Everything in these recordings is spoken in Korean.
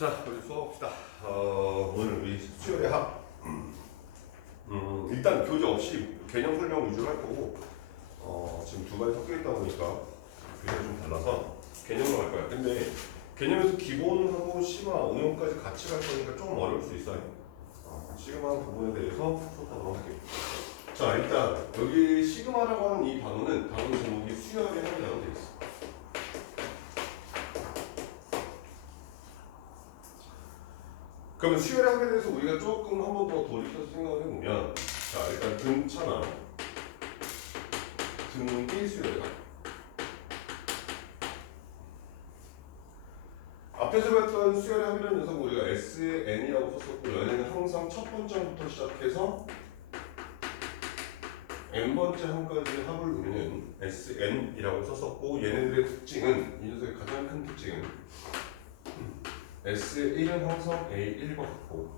자, 우리 수업합시다. 오늘 우리 수열의 합. 일단 교재 없이 개념 설명 위주로 할 거고, 지금 두 가지 섞여 있다 보니까 교재가 좀 달라서 개념으로 갈 거야. 근데 개념에서 기본하고 시마, 응용까지 같이 갈 거니까 조금 어려울 수 있어요. 시그마 부분에 대해서 수업하도록 할게요. 자, 일단 여기 시그마라고 하는 이 단어는 단어 제목이 수열의 합이라고 되어 있어. 그러면 수열의 합에 대해서 우리가 조금 한 번 더 돌이켜서 생각을 해보면, 자, 일단 등차나 등비 수열의 합. 앞에서 봤던 수열의 합이라는 녀석은 우리가 SN이라고 썼었고, 얘는 항상 첫 번째부터 시작해서 n번째 항까지 합을 우리는 SN이라고 썼었고, 얘네들의 특징은, 이 녀석의 가장 큰 특징은 S1은 항상 A1과 같고,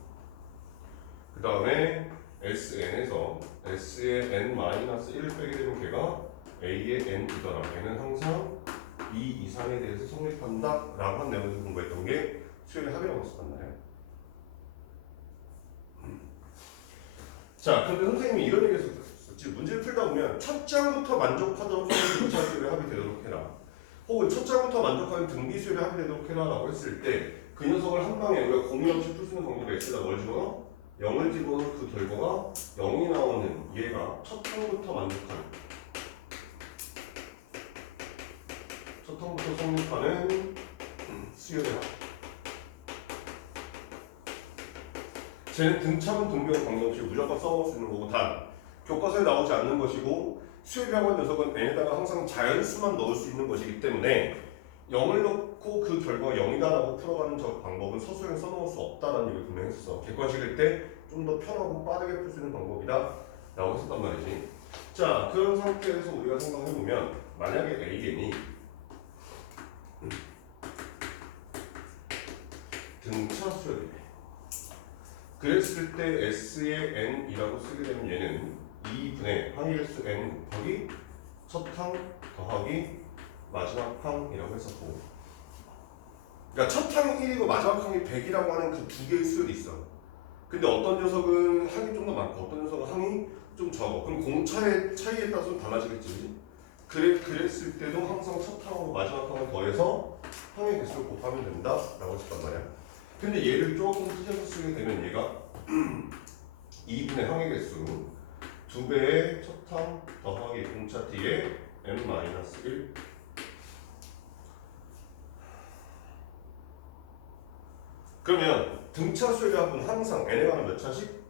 그 다음에 SN에서 S의 N-1을 빼게 되면 걔가 A의 N이더라. 얘는 항상 이 이상에 대해서 성립한다 라고 한 내용에서 공부했던 게 수열의 합이라고 했었단 말이에요. 자, 근데 선생님이 이런 얘기 했었지. 문제를 풀다 보면 첫 장부터 만족하도록 하는 등차 수열의 합이 되도록 해라, 혹은 첫 장부터 만족하는 등비 수열의 합이 되도록 해라 라고 했을 때, 그 녀석을 한 방에 우리가 공유 없이 풀 수 있는 방법이 X에다 뭘 집어넣어? 0을 집어넣어. 그 결과가 0이 나오는 얘가 첫 항부터 만족하는, 첫 항부터 성립하는 수열의 합. 쟤는 등차분 등비와 관계없이 무조건 써먹을 수 있는 거고, 단 교과서에 나오지 않는 것이고, 수열이라고 하는 녀석은 n에다가 항상 자연수만 넣을 수 있는 것이기 때문에 0을 넣고 그 결과가 0이다 라고 풀어가는 저 방법은 서술에 써놓을 수 없다라는 얘기를 분명히 했었어. 객관식일 때 좀 더 편하고 빠르게 풀 수 있는 방법이다 라고 했었단 말이지. 자, 그런 상태에서 우리가 생각해보면, 만약에 AN이 등차 수열이래. 그랬을 때 S의 N이라고 쓰게 되면 얘는 2분의 항일수 N 곱하기 첫 항 더하기 마지막 항이라고 했었고, 그러니까 첫 항이 1이고 마지막 항이 100이라고 하는 그 두 개의 수열이 있어. 근데 어떤 녀석은 항이 좀 더 많고 어떤 녀석은 항이 좀 적어. 그럼 공차의 차이에 따라서 달라지겠지. 그랬을 때도 항상 첫 항하고 마지막 항을 더해서 항의 개수를 곱하면 된다라고 했단 말이야. 근데 얘를 조금 찢어서 쓰게 되면 얘가 2분의 항의 개수 2배의 첫 항 더하기 공차 t의 n-1. 그러면 등차 수열의 합은 항상 n에 관한 몇 차식?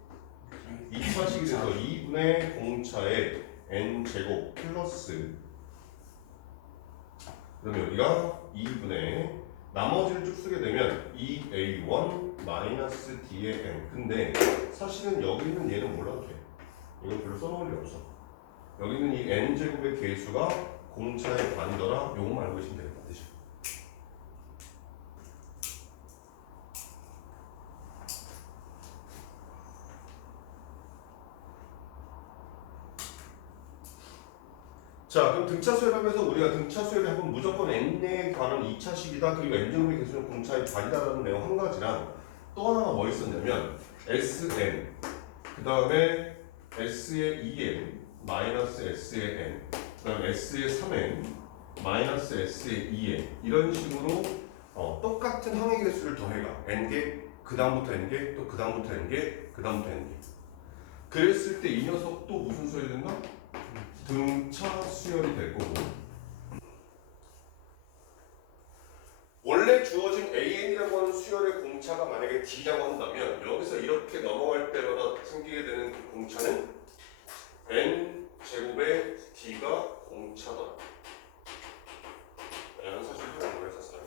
2차식이 돼서 2분의 공차의 n제곱 플러스, 그러면 여기가 2분의 나머지를 쭉 쓰게 되면 2a1 마이너스 d의 n. 근데 사실은 여기 있는 얘는 몰라도 돼. 이거 별로 써놓을 일 없어. 여기 있는 이 n제곱의 개수가 공차의 반이더라. 요거만 알고 계시면 되겠다. 뜻이. 자, 그럼 등차 수열하면서 우리가 등차 수열을 하면 무조건 n에 관한 2차식이다. 그리고 n제곱의 개수는 공차의 반이다라는 내용 한 가지랑, 또 하나가 뭐 있었냐면 Sn, 그 다음에 S의 2n 마이너스 S의 n, 그 다음에 S의 3n 마이너스 S의 2n, 이런 식으로 똑같은 항의 개수를 더해가. n개, 그 다음부터 n개, 또 그 다음부터 n개, 그 다음부터 n개. 그랬을 때 이 녀석도 무슨 수열이 된다? 등차 수열이 될 거고, 원래 주어진 AN이라고 하는 수열의 공차가 만약에 D라고 한다면, 여기서 이렇게 넘어갈 때마다 생기게 되는 그 공차는 N제곱의 D가 공차다 라는 사실을 알고 있었어요.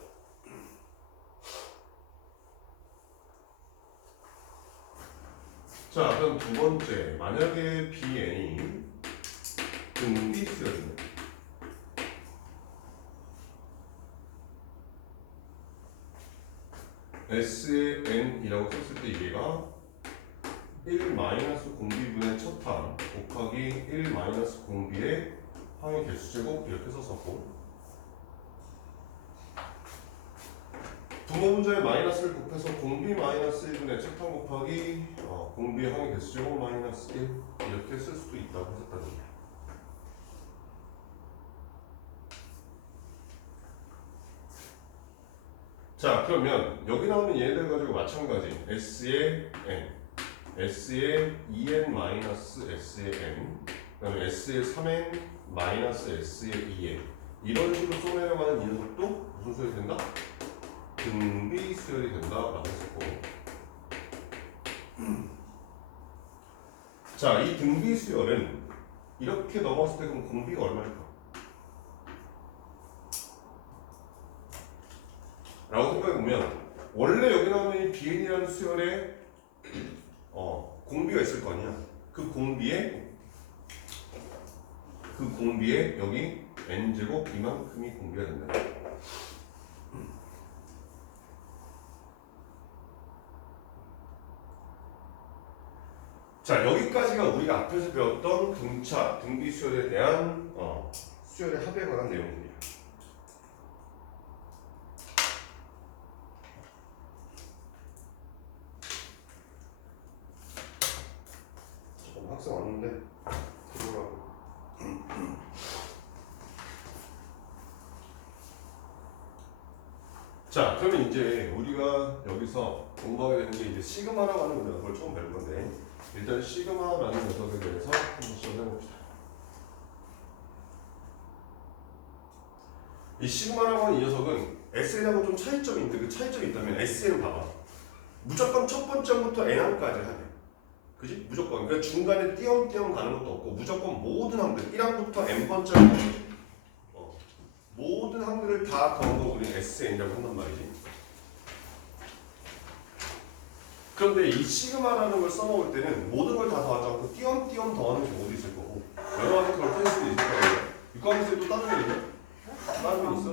자, 그럼 두 번째, 만약에 BN이 등비 수열입니다. S의 N이라고 썼을 때 얘가 1 마이너스 공비분의 첫 항 곱하기 1 마이너스 공비의 항의 개수제곱 이렇게 썼었고, 두 분모 문자에 마이너스를 곱해서 공비 마이너스 1분의 책탕 곱하기 공비의 항의 개수제곱 마이너스 1 이렇게 쓸 수도 있다고 했었다는 거예요. 자, 그러면 여기 나오는 얘네들 가지고 마찬가지 S의 N, S의 2N 마이너스 S의 N, 그 다음에 S의 3N 마이너스 S의 2N 이런 식으로 써내려가는 이 녀석도 무슨 수열이 된다? 등비 수열이 된다라고 했었고, 자, 이 등비 수열은 이렇게 넘었을 때 그럼 공비가 얼마일까? 라고 생각해보면 원래 여기 나오는 이 BN이라는 수열에 공비가 있을 거 아니야. 그 공비에 여기 n제곱 이만큼이 공비가 된다. 자, 여기까지가 우리가 앞에서 배웠던 등차, 등비 수열에 대한 수열의 합에 관한 내용입니다. 학생 왔는데 들어오라고. 자, 그러면 이제 우리가 여기서 공부하게 되는 게 이제 시그마라고 하는 녀석을 처음 배울 건데, 일단 시그마라는 녀석에 대해서 한번 시작해 봅시다. 이 시그마라고 하는 이 녀석은 SN하고 좀 차이점이 있는데, 그 차이점이 있다면 SN을 봐봐. 무조건 첫 번째부터 N항까지 하네. 그지? 무조건. 그러니까 중간에 띄엄띄엄 가는 것도 없고 무조건 모든 항들 1항부터 n번째까지 모든 항들을 다 더한 거 우리는 SN이라고 한단 말이지. 그런데 이 시그마라는 걸 써먹을 때는 모든 걸 다 더하지 않고 띄엄띄엄 더하는 경우도 있을 거고 여러 가지 그걸 할 수도 있을 거예요. 육과함수에 또 다른 게 있냐? 다른 게 있어?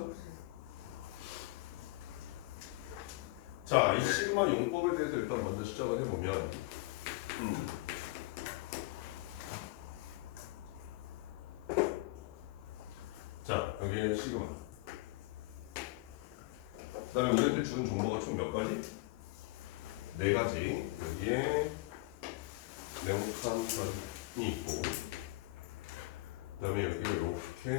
자, 이 시그마 용법에 대해서 일단 먼저 시작을 해보면 자, 여기에 시그마. 그 다음에 우리한테 주는 정보가 총 몇 가지? 4가지. 여기에 네모칸 편이 있고, 그 다음에 여기에 이렇게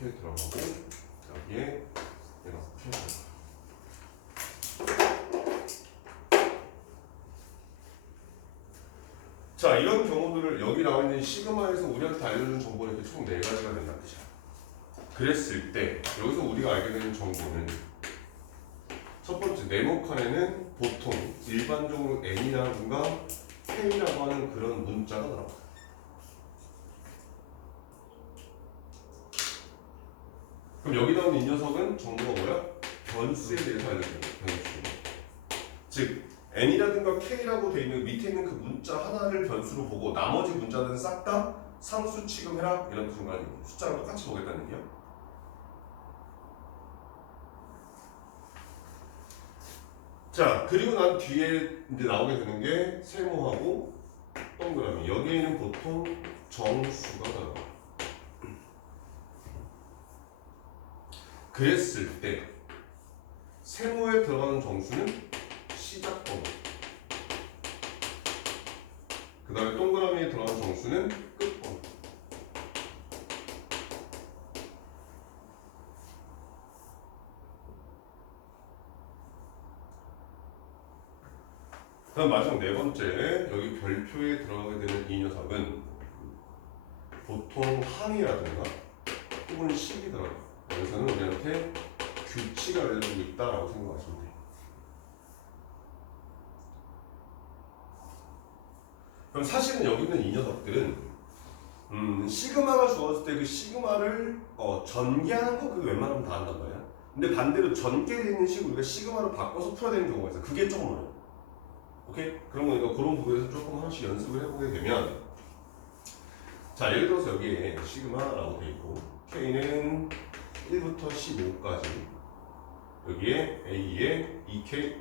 들어가고, 여기에 이렇게 들어가고. 자, 이런 경우들을 여기 나와 있는 시그마에서 우리한테 알려준 정보는 이렇게 총 4가지가 된다는 뜻이야. 그랬을 때 여기서 우리가 알게 되는 정보는 첫 번째 네모칸에는 보통 일반적으로 n이라든가 k라고 하는 그런 문자가 나와. 그럼 여기 나오는 이 녀석은 정보가 뭐야? 변수에 대해서 알려주는 거야. 변수. 즉 n이라든가 k라고 돼 있는 밑에 있는 그 문자 하나를 변수로 보고 나머지 문자들은 싹 다 상수 취급해라 이런 뜻인 거 아니고 숫자랑 똑같이 보겠다는 얘기야. 자, 그리고 난 뒤에 이제 나오게 되는 게 세모하고 동그라미. 여기에는 보통 정수가 들어가. 그랬을 때 세모에 들어가는 정수는 시작 번호. 그 다음에 동그라미에 들어가는 정수는 끝 번호. 그 다음 마지막 4번째, 여기 별표에 들어가게 되는 이 녀석은 보통 항이라든가 혹은 식이 들어가. 여기서는 우리한테 규칙을 알려주고 있다라고 생각하시면 돼요. 그럼 사실은 여기 있는 이 녀석들은 시그마가 주어졌을 때 그 시그마를 전개하는 거 그거 웬만하면 다 한단 말이야. 근데 반대로 전개되어 있는 식을 우리가 시그마로 바꿔서 풀어야 되는 경우가 있어. 그게 조금 어려워. 오케이? 그런 거니까 그런 부분에서 조금 하나씩 연습을 해보게 되면, 자, 예를 들어서 여기에 시그마라고 되어 있고 K는 1부터 15까지 여기에 A에 2K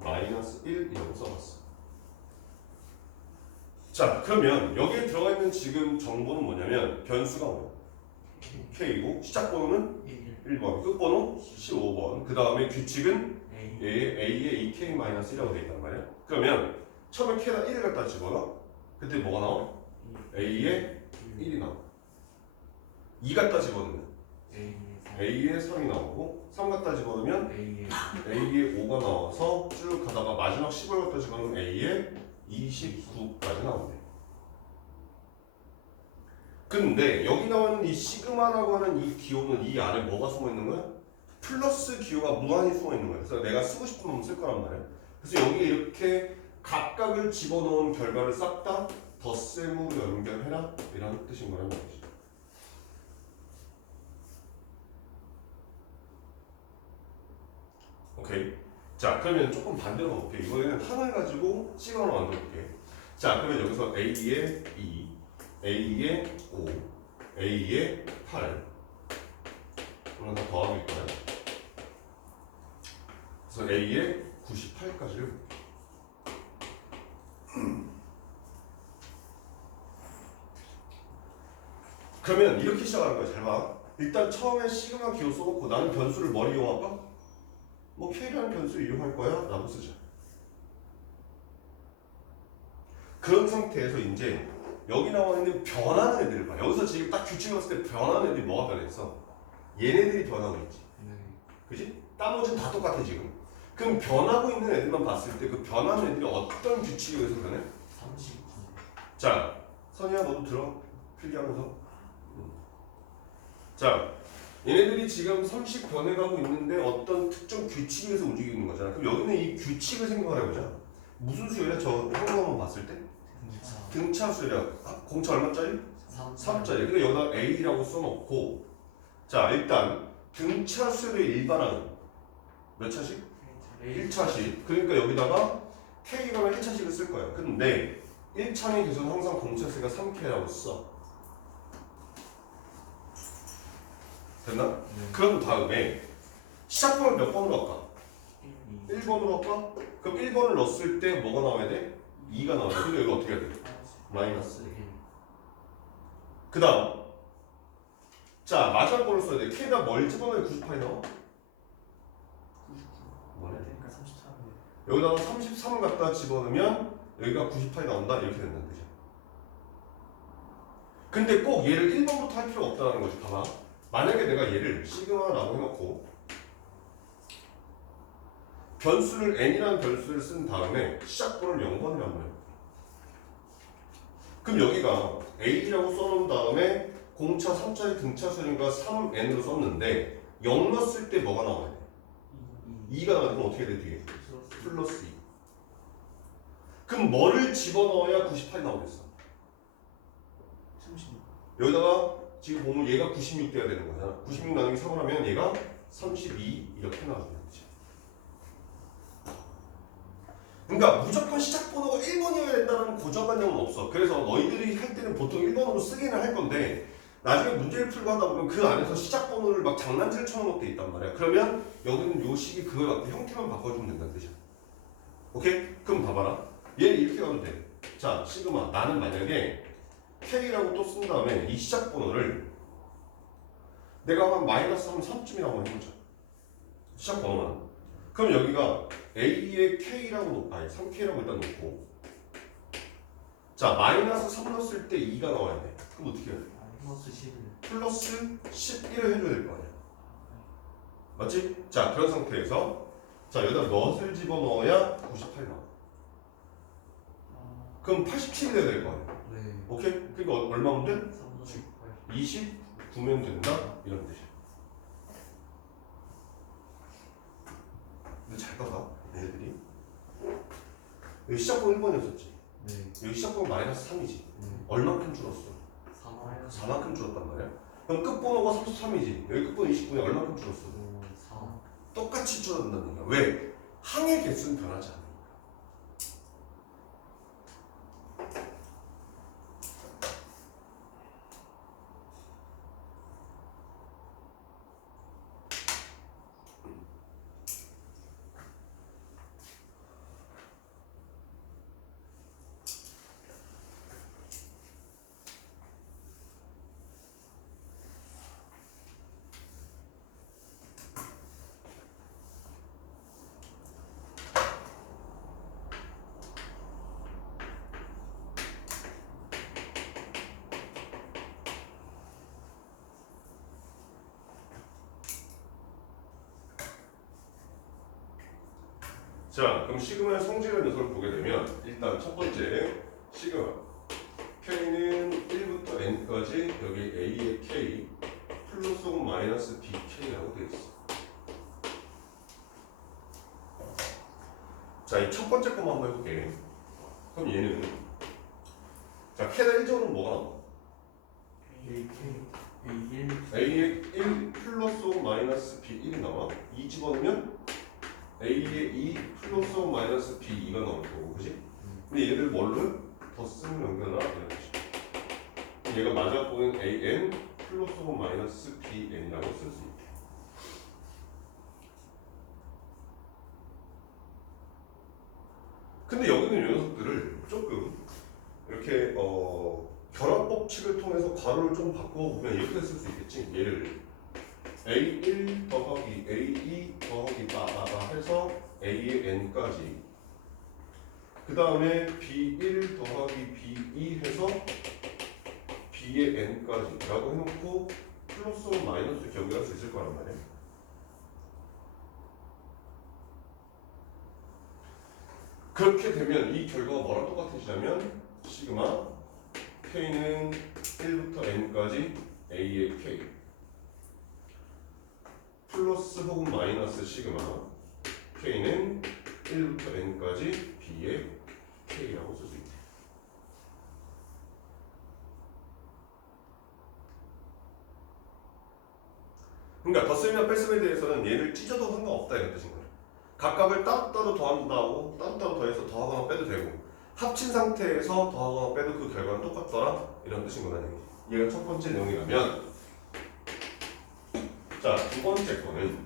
마이너스 1 이라고 써봤어. 자, 그러면 여기에 들어가 있는 지금 정보는 뭐냐면 변수가 뭐야? K고 시작 번호는 1번 끝번호 15번 그 다음에 규칙은 A의 2K-1이라고 되어 있단 말이야. 그러면 처음에 K에다 1을 갖다 집어넣어. 그때 뭐가 나와? A의 1이 나와. 2 갖다 집어넣으면 A의 3이 나오고 3 갖다 집어넣으면 A의 5가 나와서 쭉 가다가 마지막 10을 갖다 집어넣으면 A의 29까지 나오네. 근데 여기 나오는 이 시그마라고 하는 이 기호는 이 안에 뭐가 숨어 있는 거야? 플러스 기호가 무한히 숨어 있는 거야. 그래서 내가 쓰고 싶은 놈 쓸 거란 말이야. 그래서 여기에 이렇게 각각을 집어넣은 결과를 싹 다 덧셈으로 연결해라 이런 뜻인 거란 말이지. 오케이. 자 그러면 조금 반대로 가볼게. 이번에는 항을 가지고 시그마로 만들어 볼게. 자 그러면 여기서 A의 2 A의 5 A의 8 이건 다 더하기일 거야. 그래서 A의 98까지를 그러면 이렇게 시작하는 거야. 잘 봐. 일단 처음에 시그마 기호 써놓고 나는 변수를 뭘 이용할까? 뭐 K라는 변수 이용할 거야? 라고 쓰자. 그런 상태에서 이제 여기 나와 있는 변하는 애들을 봐. 여기서 지금 딱 규칙을 봤을 때 변하는 애들이 뭐가 변했어? 얘네들이 변하고 있지. 그지? 나머지는 다 똑같아 지금. 그럼 변하고 있는 애들만 봤을 때 그 변하는 애들이 어떤 규칙에 의해서 변해? 39. 자, 선이야 너도 들어. 필기하면서. 자, 얘네들이 지금 30 변해가고 있는데 어떤 특정 규칙에 의해서 움직이는 거잖아. 그럼 여기는 이 규칙을 생각을 해보자. 무슨 수열이야? 저 형광만 봤을 때? 등차 수열이야. 공차 얼마짜리? 3짜리. 그러니까 여기다 A라고 써놓고 자 일단 등차 수열의 일반항은 몇 차식? 1차식. 그러니까 여기다가 K가면 1차식을 쓸 거야. 근데 1차는 계속 항상 공차수가 3K라고 써. 됐나? 그런 다음에 시작번호 몇 번으로 할까? 1번으로 할까? 그럼 1번을 넣었을 때 뭐가 나와야 돼? 2가 나와야 돼. 근데 여기 어떻게 해야 돼? 마이너스. 그 다음 자 마지막 번을 써야 돼. K에다 뭘 집어넣으면 98이 나와? 99. 그러니까 33. 여기다가 33 갖다 집어넣으면 여기가 98이 나온다? 이렇게 된다는 거죠. 근데 꼭 얘를 1번부터 할 필요가 없다는 거지. 봐봐. 만약에 내가 얘를 시그마라고 해놓고 변수를 n이라는 변수를 쓴 다음에 시작번호를 0번이란 말이야. 그럼 여기가 a라고 써놓은 다음에 공차 3차의 등차 수니까 3n으로 썼는데 0 넣었을 때 뭐가 나와야 돼? 2가 나오면 어떻게 돼 뒤에? 플러스 2. 그럼 뭐를 집어넣어야 98이 나오겠어? 36. 여기다가 지금 보면 얘가 96 돼야 되는 거잖아. 96 나누기 3을 하면 얘가 32 이렇게 나와주는 거지. 그러니까 무조건 시작 번호가 1번이어야 된다는 고정관념은 없어. 그래서 너희들이 할 때는 보통 1번으로 쓰기는 할 건데 나중에 문제를 풀고 하다 보면 그 안에서 시작 번호를 막 장난질 쳐놓은 것도 있단 말이야. 그러면 여기는 요 식이 그거에 맞게 형태만 바꿔주면 된다는 뜻이야. 오케이? 그럼 봐봐라. 얘는 이렇게 가도 돼. 자, 시그마. 나는 만약에 K라고 또 쓴 다음에 이 시작 번호를 내가 한 마이너스 하면 3쯤이라고 해보자. 시작 번호만. 그럼 여기가 A의 K라고 아니 3K라고 일단 놓고 자 마이너스 3 넣었을 때 2가 나와야 돼. 그럼 어떻게 해야 돼? 플러스 11. 플러스 11을 해줘야 될 거 아니야. 맞지? 자 그런 상태에서 자 여기다 몇을 집어넣어야 98이 나와. 그럼 87이 돼야 될 거 아니야. 네. 오케이? 그러니까 얼마면 돼? 38. 29면 된다? 이런 뜻이야. 근데 잘 봐봐 얘네들이 여기 시작번 1번이었었지. 네. 여기 시작번 마이너스 3이지. 얼마큼 줄었어? 4. 4만큼 줄었단 말이야. 그럼 끝번호가 33이지. 여기 끝번호 29에 얼마큼 줄었어? 4. 똑같이 줄어든다는 얘기야. 왜? 항의 개수는 변하지 않아. 자, 그럼 시그마의 성질의 녀석을 보게 되면 일단 첫 번째 시그마 K는 1부터 N까지 여기 A의 K 플러스 혹은 마이너스 BK라고 되어 있어. 자, 이 첫 번째 것만 한번 해볼게. 그럼 얘는 자, K다 1점은 뭐가 나와? A의 1 플러스 혹은 마이너스 B1이 나와. 2 집어넣으면 A의 2 플러스 혹은 마이너스 B2가 나올 거고, 그지? 근데 얘를 뭘로 더 쓰면 연결하나? 이런 거지. 얘가 맞아보는 AN 플러스 혹은 마이너스 BN이라고 쓸 수 있대. 근데 여기는 이 녀석들을 조금 이렇게 결합 법칙을 통해서 괄호를 좀 바꿔보면 이렇게 쓸 수 있겠지. 얘를 A1 더하기 A2 더하기 빠바바 해서 A의 N까지, 그 다음에 B1 더하기 B2 해서 B의 N까지 라고 해놓고 플러스 마이너스 이렇게 연결할 수 있을 거란 말이야. 그렇게 되면 이 결과가 뭐랑 똑같아지냐면 시그마 K는 1부터 N까지 A의 K 플러스 혹은 마이너스 시그마 K는 1부터 N까지 B의 K라고 쓸 수 있대. 그러니까 덧셈이나 뺄셈에 대해서는 얘를 찢어도 상관없다 이런 뜻인 거예요. 각각을 따로따로 더한다고 따로따로 더해서 더하거나 빼도 되고 합친 상태에서 더하거나 빼도 그 결과는 똑같더라 이런 뜻인 거다. 얘가 첫 번째 내용이라면, 자, 두 번째 거는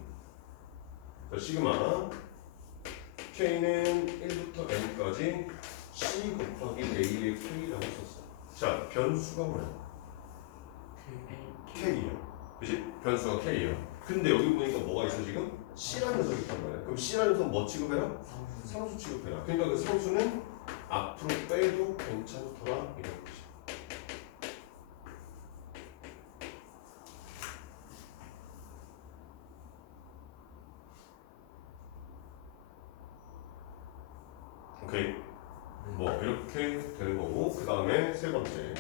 자, 시그마 K는 1부터 N까지 C 곱하기 A의 K라고 썼어. 자, 변수가 뭐야? K야. 그치? 변수가 K야. 근데 여기 보니까 뭐가 있어 지금? C라는 녀석이 있단 말이야. 그럼 C라는 녀석 뭐 취급해라? 상수 취급해라. 그러니까 그 상수는 앞으로 빼도 괜찮더라 이런 거지. 오케이. 뭐 이렇게 되는 거고, 그 다음에 세 번째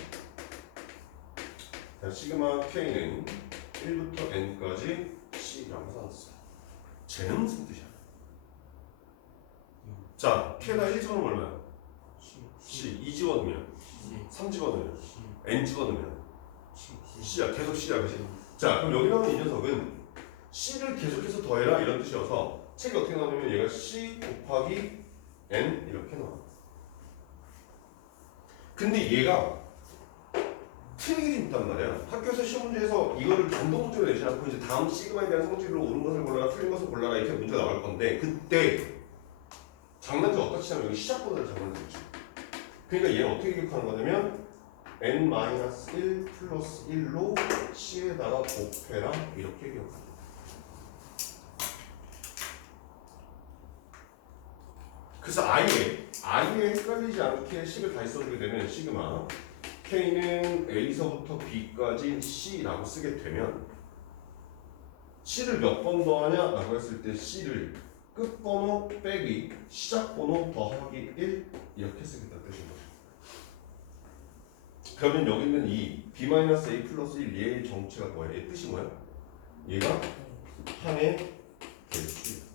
자, 시그마 K는 1부터 N까지 C라고 써놨어. 쟤는 무슨 뜻이야? 자, K가 1 집어넣으면 얼마야? C. 2 집어넣으면 3 집어넣으면 N 집어넣으면 C야. 계속 C야. 그치? 자, 그럼 여기 나오는 이 녀석은 C를 계속해서 더해라 이런 뜻이어서 책이 어떻게 나오냐면 얘가 C 곱하기 N 이렇게 나와. 근데 얘가 틀리게 있단 말이야. 학교에서 시험 문제에서 이거를 단독 문제로 내지 않고 이제 다음 시그마에 대한 성질로 옳은 것을 골라라 틀린 것을 골라라 이렇게 문제가 나올 건데, 그때 장난감 어떻게 치냐면 여기 시작보다 장난감이죠. 그러니까 얘는 어떻게 기억하는 거냐면 N-1 플러스 1로 C에다가 곱해라 이렇게 기억합니다. 그래서 아예 헷갈리지 않게 식을 다시 써주게 되면 시그마 K는 A서부터 B까지 C라고 쓰게 되면 C를 몇 번 더하냐 라고 했을 때 C를 끝번호 빼기 시작번호 더하기 1 이렇게 쓰겠다 뜻인 거죠. 그러면 여기 있는 이 B-A 플러스 1 얘의 정체가 뭐야? 얘 뜻이 뭐야? 얘가 항의 개수.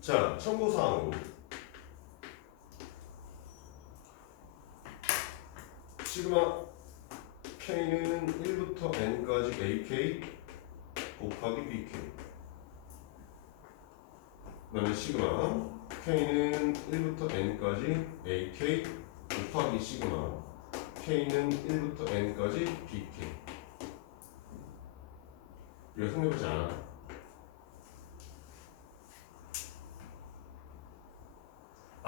자, 참고사항은 시그마 K는 1부터 N까지 AK 곱하기 BK, 그 다음에 시그마 K는 1부터 N까지 AK 곱하기 시그마 K는 1부터 N까지 BK. 이거 생각해보지 않아.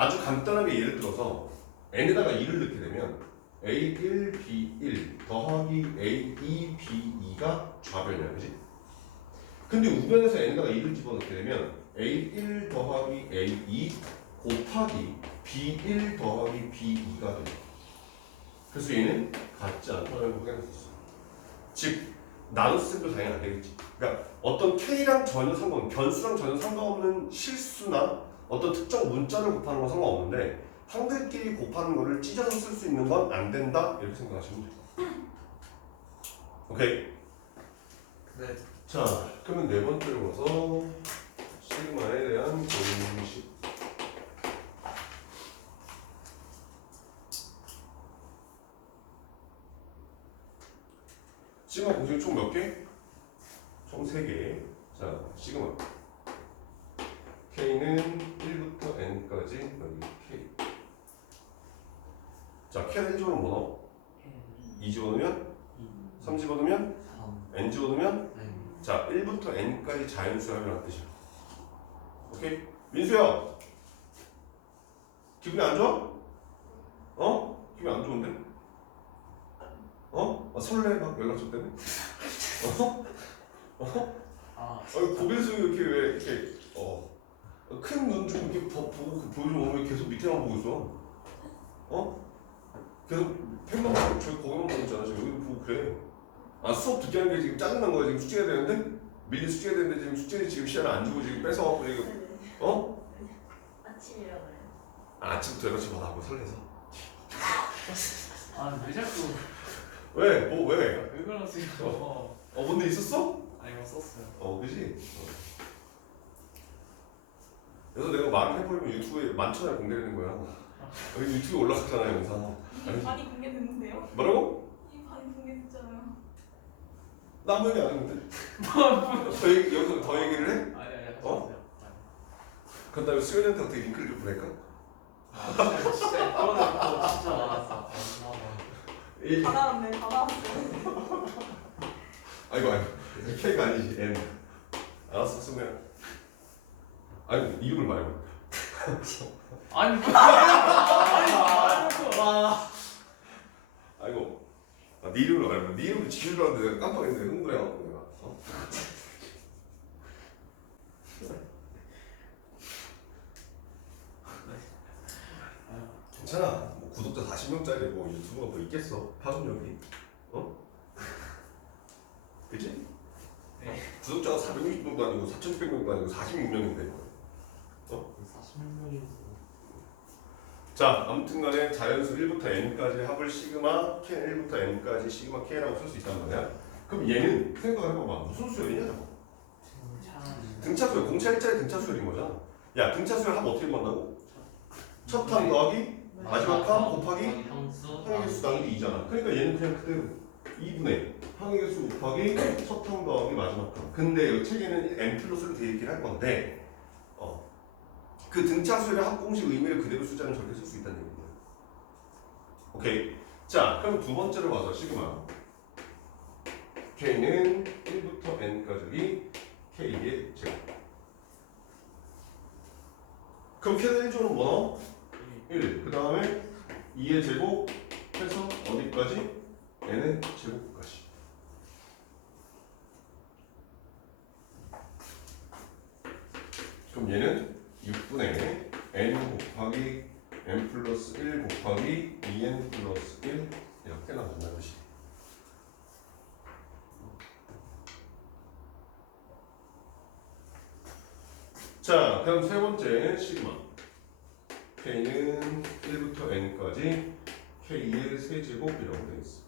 아주 간단하게 예를 들어서 N에다가 2를 넣게 되면 A1, B1 더하기 A2, B2가 좌변이야, 그지? 근데 우변에서 N에다가 2를 집어넣게 되면 A1 더하기 A2 곱하기 B1 더하기 B2가 돼. 그래서 얘는 같지 않다는 걸 확인할 수 있어. 즉 나눗셈도 당연히 안 되겠지. 그러니까 어떤 K랑 전혀 변수랑 전혀 상관없는 실수나 어떤 특정 문자를 곱하는 건 상관없는데 항들끼리 곱하는 거를 찢어서 쓸 수 있는 건 안 된다 이렇게 생각하시면 돼요. 오케이. 네. 자, 그러면 네 번째로 가서 시그마에 대한 공식. 시그마 공식이 총 몇 개? 총 3개. 자, 시그마 K는 1부터 N까지 여기 K. 자, K는 1 집어넣으면 뭐 나와? 2 집어넣으면? 3 집어넣으면? 3. N 집어넣으면? 네. 자, 1부터 N까지 자연수라는 뜻이야. 오케이? 민수야! 기분이 안 좋아? 어? 기분이 안 좋은데? 어? 아, 설레 막 연락처 때문에? 어? 아, 고개수 이렇게 왜 이렇게 큰 눈 좀 이렇게 보고 보여주면 왜 계속 밑에만 보고 있어? 어? 계속 펜만 보고 저기 거기만 보고 있잖아. 지금 여기 보고 그래. 아 수업 듣게 하는 게 지금 짜증난 거야. 지금 숙제해야 되는데 밀린 숙제해야 되는데 지금 숙제 지금 시간을 안 주고 지금 뺏어갖고 지금 어? 아침이라 그래요. 아침부터 연락처 받아갖고 설레서. 아, 왜 자꾸 왜? 뭐 왜? 왜 그러세요? 뭔 일 있었어? 아, 이거 썼어요. 그지? 그래서 내가 말을 해버리면 유튜브에 만천에 공개되는 거야. 여기 유튜브에 올라가잖아 영상. 이미 많이 공개됐는데요? 뭐라고? 이미 많이 공개됐잖아요. 나 아무 얘기 안 했는데. 여기서 더 얘기를 해? 아니, 어? 하셨어요. 그럼 나 수현이한테 어떻게 링크를 좀 보낼까? 아, 진짜 그러는 거 진짜 많았어. 다 나왔네, 다 나왔어. 아이고 K가 아니지 N. 알았어 승우야. 아이고 이름을 말해봐. 아니, 뭐. 아니, 와. 아이고 네 이름을 말해봐. 네 이름을 지킬 줄 알았는데 내가 깜빡했는데 흥분해갖고 내가 괜찮아. 뭐 구독자 40명짜리 뭐 유튜브가 뭐 있겠어. 파급력이. 그치? 네. 구독자가 460명도 아니고 4,600명도 아니고 46명인데 40명이서. 자 아무튼간에 자연수 1부터 n까지 합을 시그마 k 1부터 n까지 시그마 k라고 쓸 수 있단 말이야. 그럼 얘는 생각을 해봐봐. 무슨 수열이냐 저거? 등차수열. 공차 일자리 등차수열인 거잖아. 야 등차수열 합 어떻게 만다고? 첫 항 더하기 마지막 항 곱하기 항의 수 나누기 2잖아. 그러니까 얘는 그냥 그대로 2분의 항의 수 곱하기 첫 항 더하기 마지막 항. 근데 이 책에는 n 플러스로 되어 있긴 할 건데 그 등차수열의 합공식 의미를 그대로 쓰자면 저렇게 쓸 수 있다는 얘기예요. 오케이. 자 그럼 두 번째로 가서 시그마 k는 1부터 n까지 k의 제곱. 그럼 k는 1조는 뭐 넣어? 1. 그 다음에 2의 제곱 해서 어디까지? n의 제곱까지. 그럼 얘는 6분의 n 곱하기 n 플러스 1 곱하기 2n 플러스 1 이렇게 나온다는 뜻이. 자, 그럼 세 번째 시그마 k는 1부터 n까지 k의 세제곱이라고 되어 있어.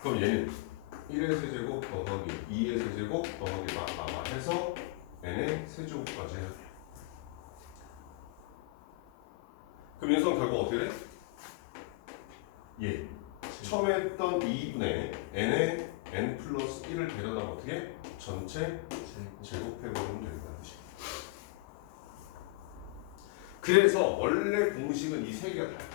그럼 얘는 1의 세제곱 더하기 2의 세제곱 더하기 마마마 해서 n의 세제곱까지 해야 돼. 그럼 인수한 결과 어떻게 돼? 예. 처음에 했던 2분의 n의 n 플러스 1을 데려다가 어떻게? 전체 제곱해버리면 된다는 뜻이야. 그래서 원래 공식은 이 세 개가 다야.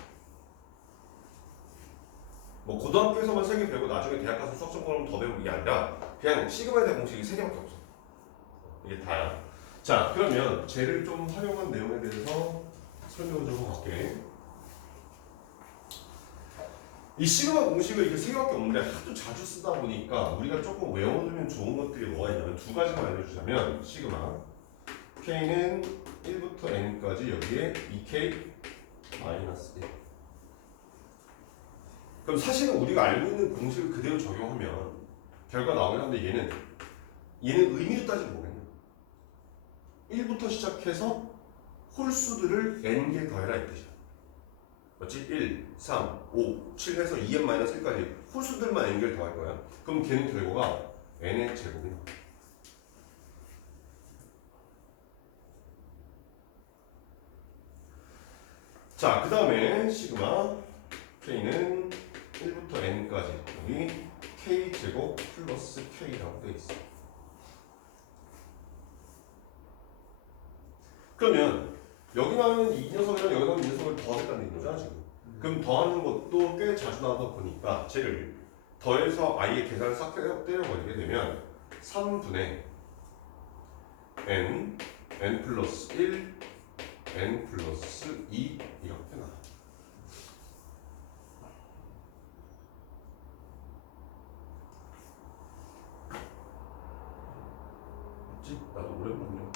뭐 고등학교에서만 세 개 배우고 나중에 대학 가서 수학 전공하면 더 배우는 게 아니라 그냥 시그마에 대한 공식이 세 개밖에 없어. 이게 다야. 자 그러면 쟤를 좀 활용한 내용에 대해서 설명을 좀 하고 갈게. 이 시그마 공식을 이게 세 개밖에 없는데 하도 자주 쓰다 보니까 우리가 조금 외워두면 좋은 것들이 뭐가 있냐면 두 가지만 알려주자면 시그마 k는 1부터 n까지 여기에 2k 마이너스 1. 그럼 사실은 우리가 알고 있는 공식을 그대로 적용하면 결과 나오긴 한데 얘는 의미로 따지면 뭐겠냐? 1부터 시작해서 홀수들을 n개 더해라 이 뜻이야. 맞지? 1, 3, 5, 7 해서 2n-1까지 홀수들만 n개를 더할 거야. 그럼 걔는 결과가 n의 제곱이 나와. 자, 그 다음에 시그마 k는 1부터 n까지 여기 k제곱 플러스 k라고 되어 있어. 그러면 여기 나오는 이 녀석이랑 여기 나오는 이 녀석을 더하겠다는 거잖아 지금. 그럼 더하는 것도 꽤 자주 나오다 보니까 쟤를 더해서 아예 계산을 싹 때려버리게 되면 3분의 n 플러스 1 n 플러스 2 이렇게 나와. 맞지? 나도 오랜만이야.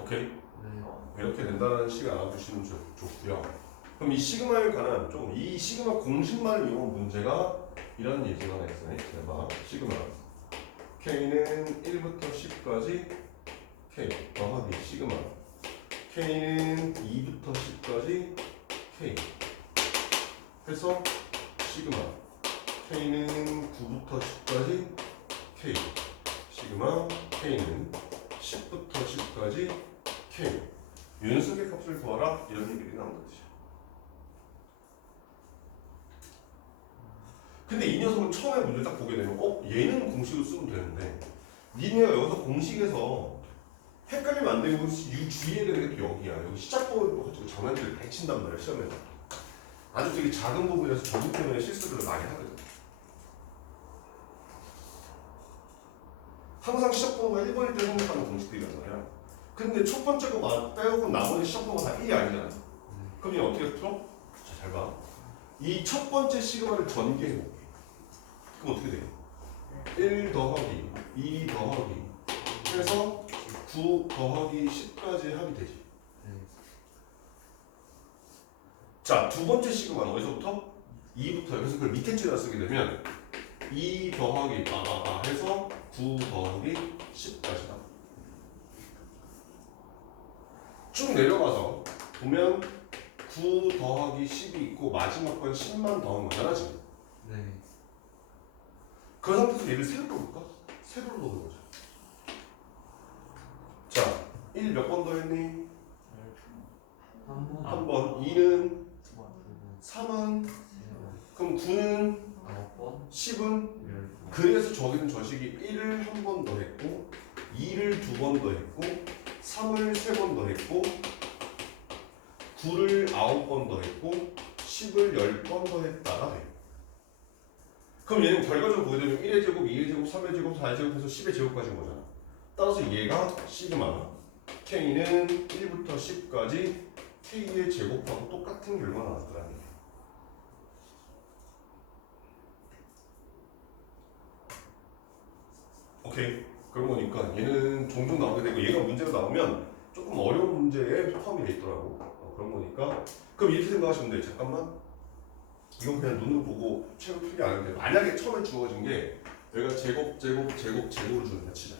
오케이? 이렇게 된다는 식 알아두시면 좋고요. 그럼 이 시그마에 관한 이 시그마 공식만을 이용한 문제가 이런 예제가 하나 있어요. 봐, 시그마 k는 1부터 10까지 k 더하기 시그마 k는 2부터 10까지 k 해서 시그마 k는 9부터 10까지 k 시그마 k는 10부터 10까지 k 윤석의 값을 구하라 이런 얘기들이 나온다는 뜻이야. 근데 이 녀석은 처음에 문제 딱 보게 되면 얘는 공식을 쓰면 되는데 니네가 여기서 공식에서 헷갈리면 안 되고 주의해야 되는 게 또 여기야. 여기 시작부분 가지고 장난질을 배 친단 말이야 시험에서. 아주 되게 작은 부분에서 저기 때문에 실수를 많이 하거든. 항상 시작번호가 1번일 때 생각하는 공식들이란 말이야. 근데 첫 번째 거 빼고 나머지 시작번호가 다 1이 아니잖아. 그럼 얘 어떻게 풀어? 자, 잘 봐. 이 첫 번째 시그마를 전개해볼게. 그럼 어떻게 돼? 1 더하기 2 더하기 해서 9 더하기 10까지 합이 되지. 자, 두 번째 시그마는 어디서부터? 2부터. 그래서 그걸 밑에 줄여 쓰게 되면 2 더하기 해서 9 더하기 10까지다. 쭉 내려가서 보면 9 더하기 10이 있고 마지막 건 10만 더한 거잖아 지금. 네. 그 상태에서 얘를 세로 넣을까? 세로로 넣는 거죠. 자, 1 몇 번 더했니? 한 번. 2는 3은 그럼 9는 10은 그래서 저기는 저식이 1을 한 번 더 했고 2를 두 번 더 했고 3을 세 번 더 했고 9를 9번 더 했고 10을 10번 더 했다가 돼. 그럼 얘는 결과적으로 보게 되면 1의 제곱, 2의 제곱, 3의 제곱, 4의 제곱해서 10의 제곱까지인 거잖아. 따라서 얘가 시그마 k는 1부터 10까지 k의 제곱하고 똑같은 결과가 나왔더라는 얘기야. 오케이. 그런 거니까 얘는 종종 나오게 되고 얘가 문제가 나오면 조금 어려운 문제에 포함이 돼 있더라고. 그런 거니까 그럼 이렇게 생각하시면 돼. 잠깐만. 이건 그냥 눈으로 보고 책을 풀게 안 해도 돼. 만약에 처음에 주어진 게 여기가 제곱으로 주는 치자.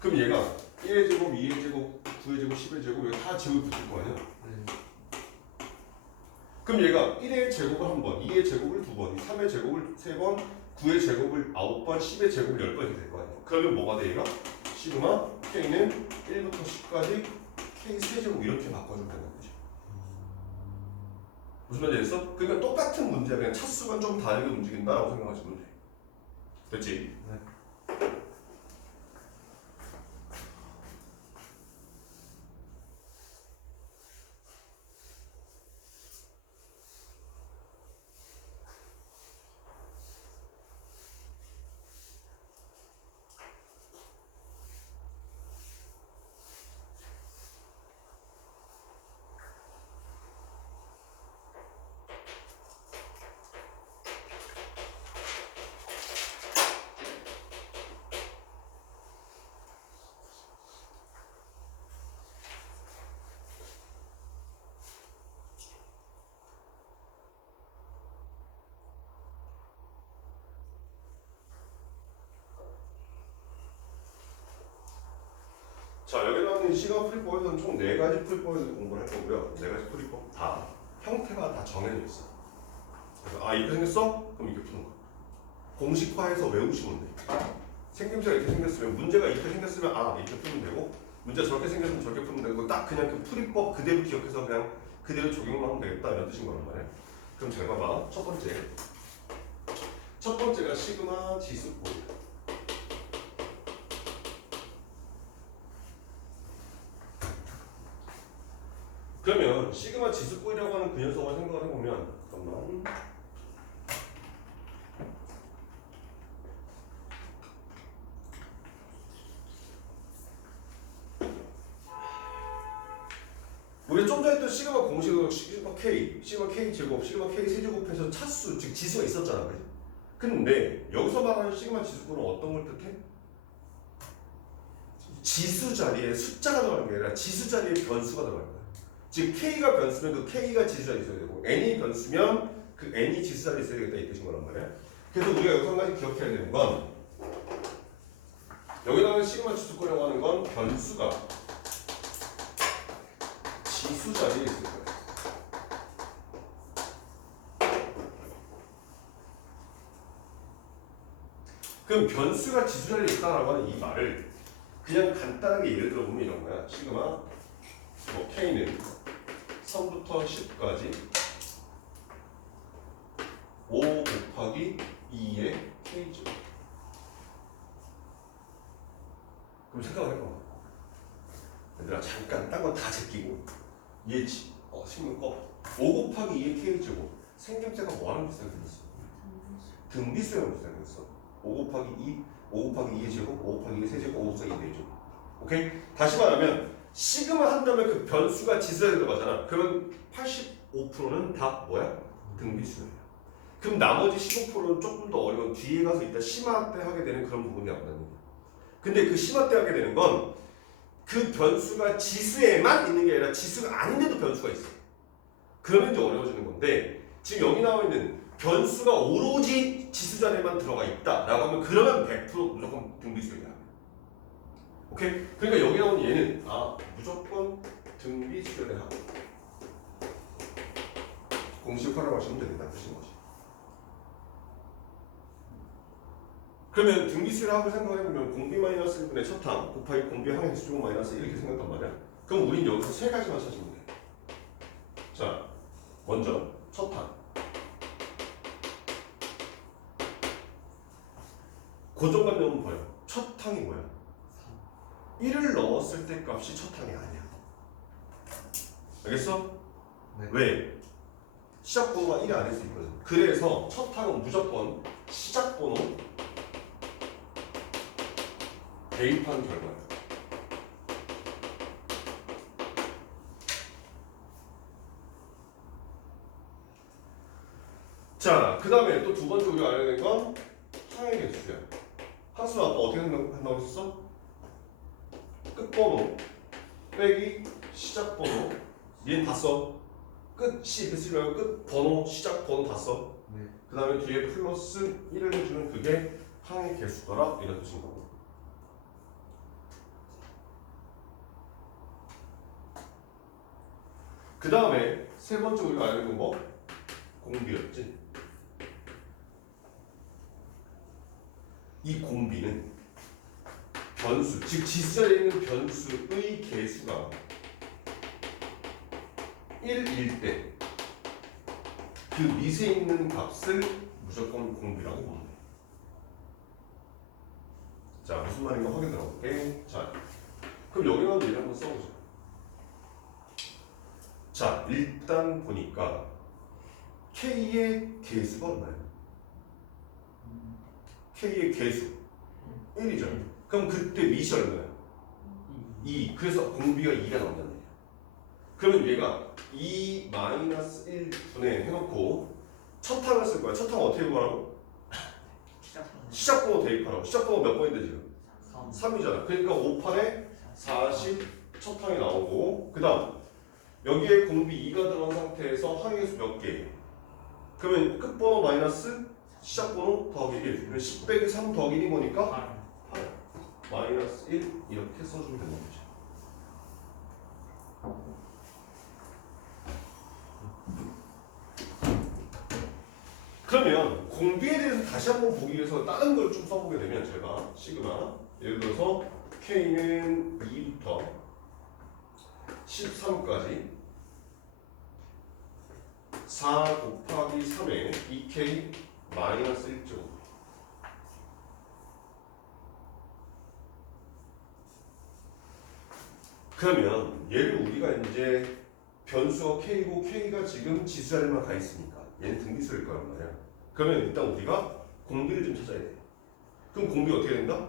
그럼 얘가 1의 제곱, 2의 제곱, 9의 제곱, 10의 제곱 여기 다 제곱이 붙을 거 아니야? 그럼 얘가 1의 제곱을 한 번, 2의 제곱을 두 번, 3의 제곱을 세 번, 9의 제곱을 9번, 10의 제곱을 10번 이렇게 될 거 아니야? 그러면 뭐가 돼 얘가? 시그마 K는 1부터 10까지 K 세제곱 이렇게 바꿔주면 되는 거지. 무슨 말인지 알겠어? 그러니까 똑같은 문제야. 그냥 차수가 좀 다르게 움직인다라고 생각하시면 돼. 됐지? 네. 나오는 시간 풀이법에서는 총 4가지 풀이법에서 공부를 할 거고요. 4가지 풀이법 다 형태가 다 정해져 있어. 그래서 아 이렇게 생겼어? 그럼 이렇게 푸는 거야. 공식화해서 외우시면 돼. 생김새가 이렇게 생겼으면 문제가 이렇게 생겼으면 아 이렇게 풀면 되고 문제 저렇게 생겼으면 저렇게 풀면 되고 딱 그냥 그 풀이법 그대로 기억해서 그냥 그대로 적용만 하면 되겠다 이런 뜻인 거란 말이야. 그럼 잘 봐봐. 첫 번째가 시그마 지수꼴. 그러면 시그마 지수꼴이라고 하는 그 녀석을 생각을 해보면 잠깐만. 우리 좀 전에 했던 시그마 공식으로 시그마 K 제곱, 시그마 K 세제곱해서 차수, 즉 지수가 있었잖아, 그지? 근데 여기서 말하는 시그마 지수꼴은 어떤 걸 뜻해? 지수 자리에 숫자가 들어가는 게 아니라 지수 자리에 변수가 들어가는 거야. 즉 K가 변수면 그 K가 지수 자리에 있어야 되고 N이 변수면 그 N이 지수 자리에 있어야 되겠다 이 뜻인 거란 말이야. 그래서 우리가 여기서 한 가지 기억해야 되는 건 여기 나오는 시그마 지수꼴이라고 하는 건 변수가 지수 자리에 있을 거야. 그럼 변수가 지수 자리에 있다라고 하는 이 말을 그냥 간단하게 예를 들어보면 이런 거야. 시그마 뭐 K는 3부터 10까지 5 곱하기 2의 K죠. 그럼 생각을 해봐. 얘들아 잠깐 딴 건 다 제끼고 얘 신문 꺼. 5 곱하기 2의 K제곱 생김새가 뭐하는 비슷하게 생겼어? 등비수랑 비슷하게 생겼어. 5 곱하기 2, 5 곱하기 2의 제곱, 5 곱하기 2의 세제곱, 5 곱하기 2의 제곱. 오케이? 다시 말하면 시그마 한다면 그 변수가 지수에 들어가잖아. 그러면 85%는 다 뭐야? 등비수예요. 그럼 나머지 15%는 조금 더 어려운 뒤에 가서 이따 심화 때 하게 되는 그런 부분이 없다는 거야. 근데 그 심화 때 하게 되는 건 그 변수가 지수에만 있는 게 아니라 지수가 아닌데도 변수가 있어. 그러면 이제 어려워지는 건데 지금 여기 나와 있는 변수가 오로지 지수 자리에만 들어가 있다라고 하면 그러면 100% 무조건 등비수야. 오케이? 그러니까 여기 나온 얘는 무조건 등비수열에 하고 공식 활용하시면 되겠다 뜻인 거지. 그러면 등비수열 합을 생각해보면 공비 마이너스 1분의 첫 항 곱하기 공비 항의 수제곱 마이너스 1 이렇게 생각한 말이야. 그럼 우린 여기서 세 가지만 찾으면 돼. 자, 먼저 첫 항. 고정관념은 뭐야? 첫 항이 뭐야? 1을 넣었을 때 값이 첫 항이 아니야. 알겠어? 네. 왜? 시작 번호가 1이 아닐 수 있거든. 그래서 첫 항은 무조건 시작 번호 대입한 결과야. 자, 그 다음에 또 두 번째 우리가 알아야 되는 건 항의 개수야. 항수는 아까 어떻게 한다고 했었어? 끝번호 빼기 시작번호. 얘는 다 써. 끝이 이렇게 쓰지 말고 끝번호, 시작번호 다 써. 네. 그 다음에 뒤에 플러스 1을 해주는 그게 항의 개수더라 이런 뜻인 거고. 그 다음에 세 번째 우리가 알아야 되는 거 공비였지. 이 공비는 변수, 즉 지수자리에 있는 변수의 개수가 1일 때 그 밑에 있는 값을 무조건 공비라고 보면 돼. 자, 무슨 말인가 확인 들어볼게. 자, 그럼 여기만 얘를 한번 써보자. 자, 일단 보니까 K의 개수가 얼마야? K의 개수 1이죠. 그럼 그때 밑이 얼마야? 2. 그래서 공비가 2가 나온다는 얘기야. 그러면 얘가 2 마이너스 1분의 해놓고 첫 항을 쓸 거야. 첫 항 어떻게 구하라고? 시작번호 대입하라고. 시작번호 몇 번인데 지금? 3이잖아. 그러니까 5판에 40 첫 항이 나오고 그 다음 여기에 공비 2가 들어간 상태에서 항의 개수 몇 개? 그러면 끝번호 마이너스 시작번호 더하기 1. 그러면 10 빼기 3 더하기 1이 뭐니까? 8. 마이너스 1 이렇게 써주면 되는 거죠. 그러면 공비에 대해서 다시 한번 보기 위해서 다른 걸 좀 써보게 되면 제가 시그마 예를 들어서 K는 2부터 13까지 4 곱하기 3의 2K 마이너스 1제곱. 그러면 얘를 우리가 이제 변수가 K고 K가 지금 지수 자리만 가 있으니까 얘는 등비수일 거란 말이야. 그러면 일단 우리가 공비를 좀 찾아야 돼. 그럼 공비 어떻게 된다?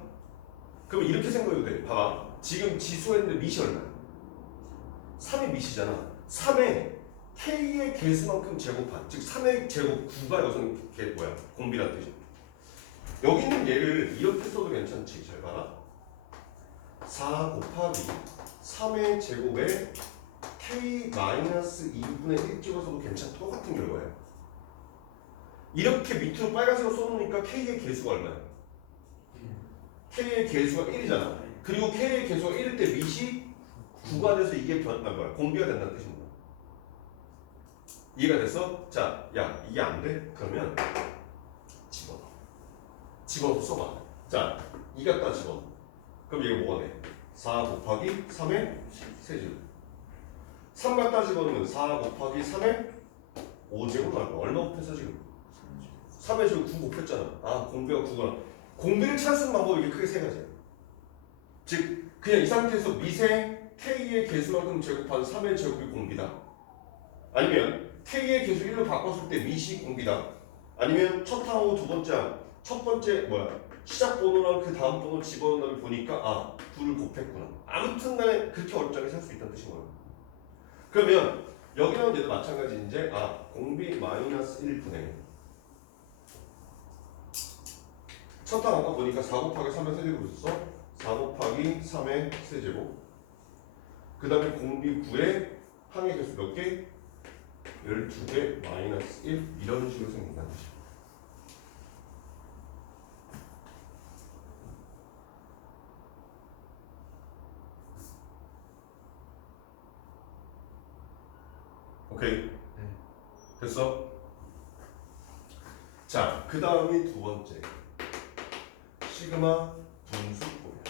그럼 이렇게 생각해도 돼. 봐봐. 지금 지수가 있는데 밑이 얼마야? 3의 밑이잖아. 3의 K의 개수만큼 제곱한, 즉 3의 제곱 9가 여기서는 공비란 뜻이야. 여기 있는 얘를 이렇게 써도 괜찮지. 잘 봐라. 4 곱하기 3의 제곱에 K-2분의 1 찍어서도 괜찮아. 똑같은 결과야. 이렇게 밑으로 빨간색으로 써놓으니까 K의 개수가 얼마야? K의 개수가 1이잖아. 그리고 K의 개수가 1일 때 밑이 9가 돼서 이게 공비가 된다는 뜻입니다. 이해가 됐어? 자, 야, 이게 안 돼? 그러면 집어넣어. 집어넣어 써봐. 자, 2 갖다 집어넣어. 그럼 얘가 뭐가 돼? 4 곱하기 3의 세제곱. 3 갖다 집어넣으면 4 곱하기 3의 5제곱 나올 거야. 얼마 곱했어 지금? 3의 제곱 9 곱했잖아. 아, 공비가 9구나. 공비를 찾는 방법이 이게 크게 세 가지야. 즉, 그냥 이 상태에서 밑에 K의 개수만큼 제곱한 3의 제곱이 공비다. 아니면 K의 개수 1로 바꿨을 때 밑이 공비다. 아니면 첫 항하고 두 번째 시작 번호랑 그 다음 번호 집어넣은 다음에 보니까 아, 9를 곱했구나. 아무튼 간에 그렇게 어렵지 않게 살 수 있다는 뜻인 거예요. 그러면 여기 나온 얘도 마찬가지. 이제 공비 마이너스 1분의 첫 항 아까 보니까 4 곱하기 3의 세제곱 있었어. 4 곱하기 3의 세제곱. 그 다음에 공비 9의 항의 개수 몇 개? 12개 마이너스 1 이런 식으로 생긴다는 뜻이야. 오케이? 네. 됐어? 자, 그 다음이 두 번째 시그마 분수꼴이야.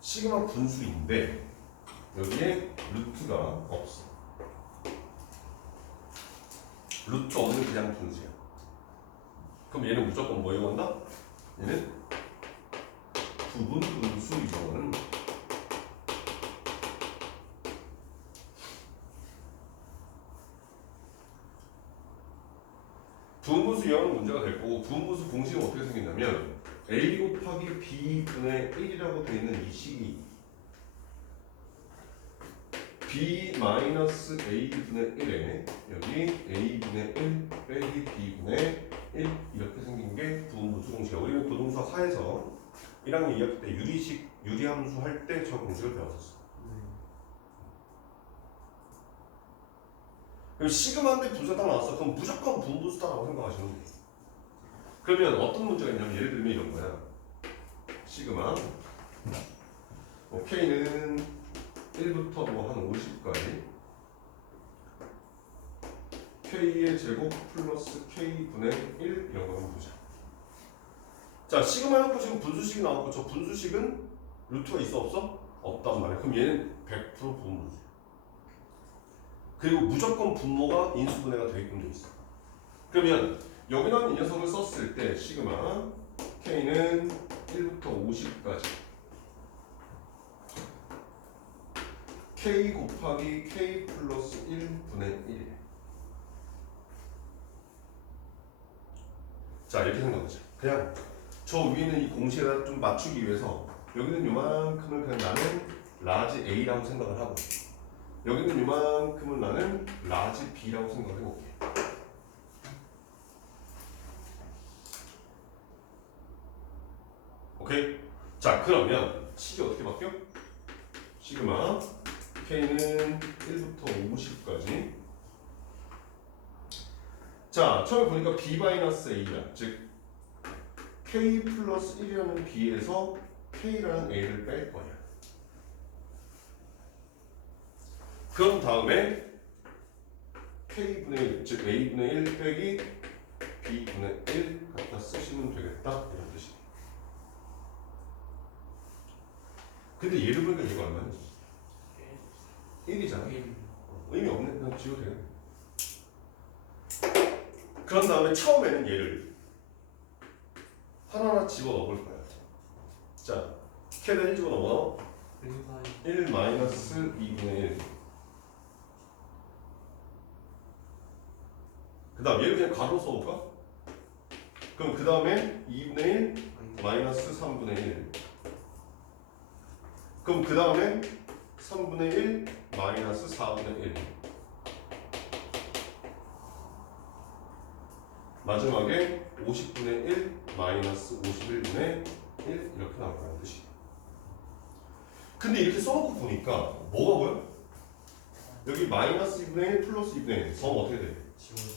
시그마 분수인데 여기에 루트가 없어. 루트 없는 그냥 분수야. 그럼 얘는 무조건 뭐 이용한다? 얘는 부분 분수 이용하는 거야. 부분분수 이용하는 문제가 될 거고, 부분분수 공식은 어떻게 생긴다면 a 곱하기 b분의 1이라고 되어 있는 이 식이 b 마이너스 a분의 1에 여기 a분의 1 빼기 b분의 1 이렇게 생긴 게 부분분수 공식이야. 우리는 고등수학 하에서 1학년 2학기 때 유리함수 할 때 저 공식을 배웠었어. 그럼 시그마인데 분수가 딱 나왔어. 그럼 무조건 부분분수다라고 생각하시면 돼. 그러면 어떤 문제가 있냐면 예를 들면 이런 거야. 시그마 K는 1부터 뭐 한 50까지 K의 제곱 플러스 K분의 1 이런 거 한번 보자. 자, 시그마 해놓고 지금 분수식이 나왔고 저 분수식은 루트가 있어 없어? 없단 말이야. 그럼 얘는 100% 부분분수야. 그리고 무조건 분모가 인수분해가 되게끔 돼 있어. 그러면 여기 나온 이 녀석을 썼을 때 시그마 K는 1부터 50까지 K 곱하기 K 플러스 1분의 1. 자, 이렇게 생각하자. 그냥 저 위에 있는 이 공식에다 좀 맞추기 위해서 여기는 요만큼을 그냥 나는 라지 A라고 생각을 하고 여기는 요만큼을 나는 라지 B라고 생각을 해볼게. 오케이? 자, 그러면 식이 어떻게 바뀌어? 시그마 K는 1부터 50까지. 자, 처음에 보니까 B-A야. 즉 K 플러스 1이라는 B에서 K라는 A를 뺄 거야. 그런 다음에 K분의 1, 즉 A분의 1 빼기 B분의 1 갖다 쓰시면 되겠다 이런 뜻이에요. 근데 얘를 보니까 얘가 얼마냐? 1이잖아. 의미 없네. 그냥 지워도 돼. 그런 다음에 처음에는 얘를 하나하나 집어넣을 거야. 자, K에다 1 집어넣어. 1 마이너스 2분의 1. 그 다음 얘를 그냥 가로 써볼까? 그럼 그 다음에 2분의 1 마이너스 3분의 1. 그럼 그 다음에 3분의 1 마이너스 4분의 1. 마지막에 50분의 1 마이너스 51분의 1 이렇게 나올 거라는 뜻이에요. 근데 이렇게 써놓고 보니까 뭐가 보여? 여기 마이너스 2분의 1 플러스 2분의 1 점 어떻게 돼?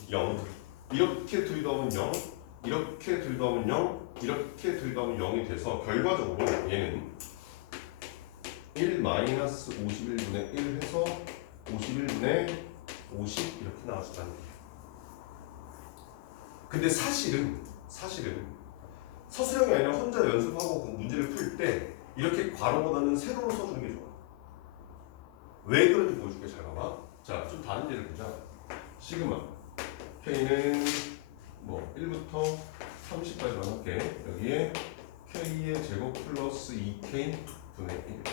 0. 이렇게 들이더하면 0, 이렇게 들이더하면 0, 이렇게 들이더하면 0이 돼서 결과적으로 얘는 1 마이너스 51분의 1 해서 51분의 50 이렇게 나왔다는 거예요. 근데 사실은 서술형이 아니라 혼자 연습하고 그 문제를 풀 때 이렇게 괄호보다는 세로로 써주는 게 좋아. 왜 그런지 보여줄게. 잘 봐봐. 자, 좀 다른 예를 보자. 시그마 K는 뭐 1부터 30까지만 할게. 여기에 K의 제곱 플러스 2K 분의 1.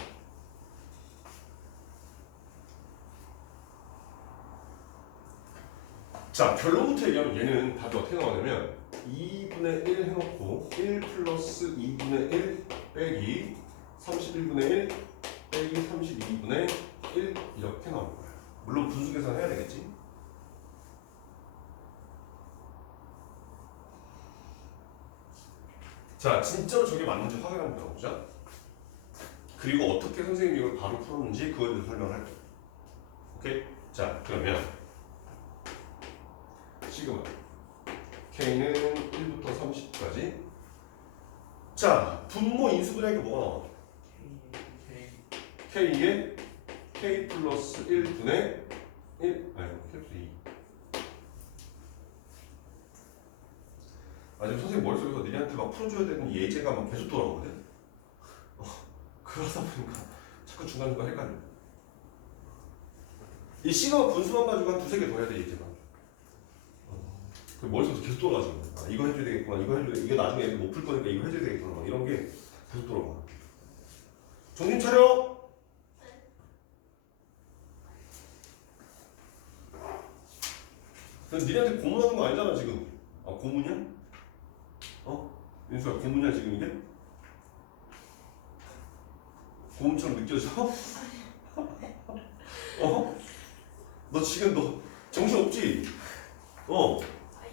자, 결론부터 얘기하면 얘는 답이 어떻게 나오냐면 2분의 1 해놓고 1 플러스 2분의 1 빼기 31분의 1 빼기 32분의 1 이렇게 나오는 거야. 물론 분수 계산 해야 되겠지. 자, 진짜로 저게 맞는지 확인하면 들어보자. 그리고 어떻게 선생님이 이걸 바로 풀었는지 그거에 대해서 설명할 거야. 오케이? 자, 그러면 시그마 K는 1부터 30까지. 자, 분모 인수분해하기 뭐가 나와? K에 K 플러스 1분의 1 아니 K 플러스 2. 아, 지금 선생님 머릿속에서 니네한테 막 풀어줘야 되는 예제가 막 계속 돌아오거든. 그러다 보니까 자꾸 중간중간 헷갈려. 이 시그마 분수만 가지고 한 두세 개 더 해야 돼 예제가. 그 머릿속에서 계속 돌아가지고 아, 이거 해줘야 되겠구나, 이거 해줘야 돼. 이거 나중에 못 풀 거니까 이거 해줘야 되겠구나, 막 이런 게 계속 돌아가. 정신 차려. 근데 니네한테 고문하는 거 아니잖아 지금. 아, 고문이야? 민수야, 고문이야 지금 이게? 고문처럼 느껴져? 너 지금 너 정신 없지?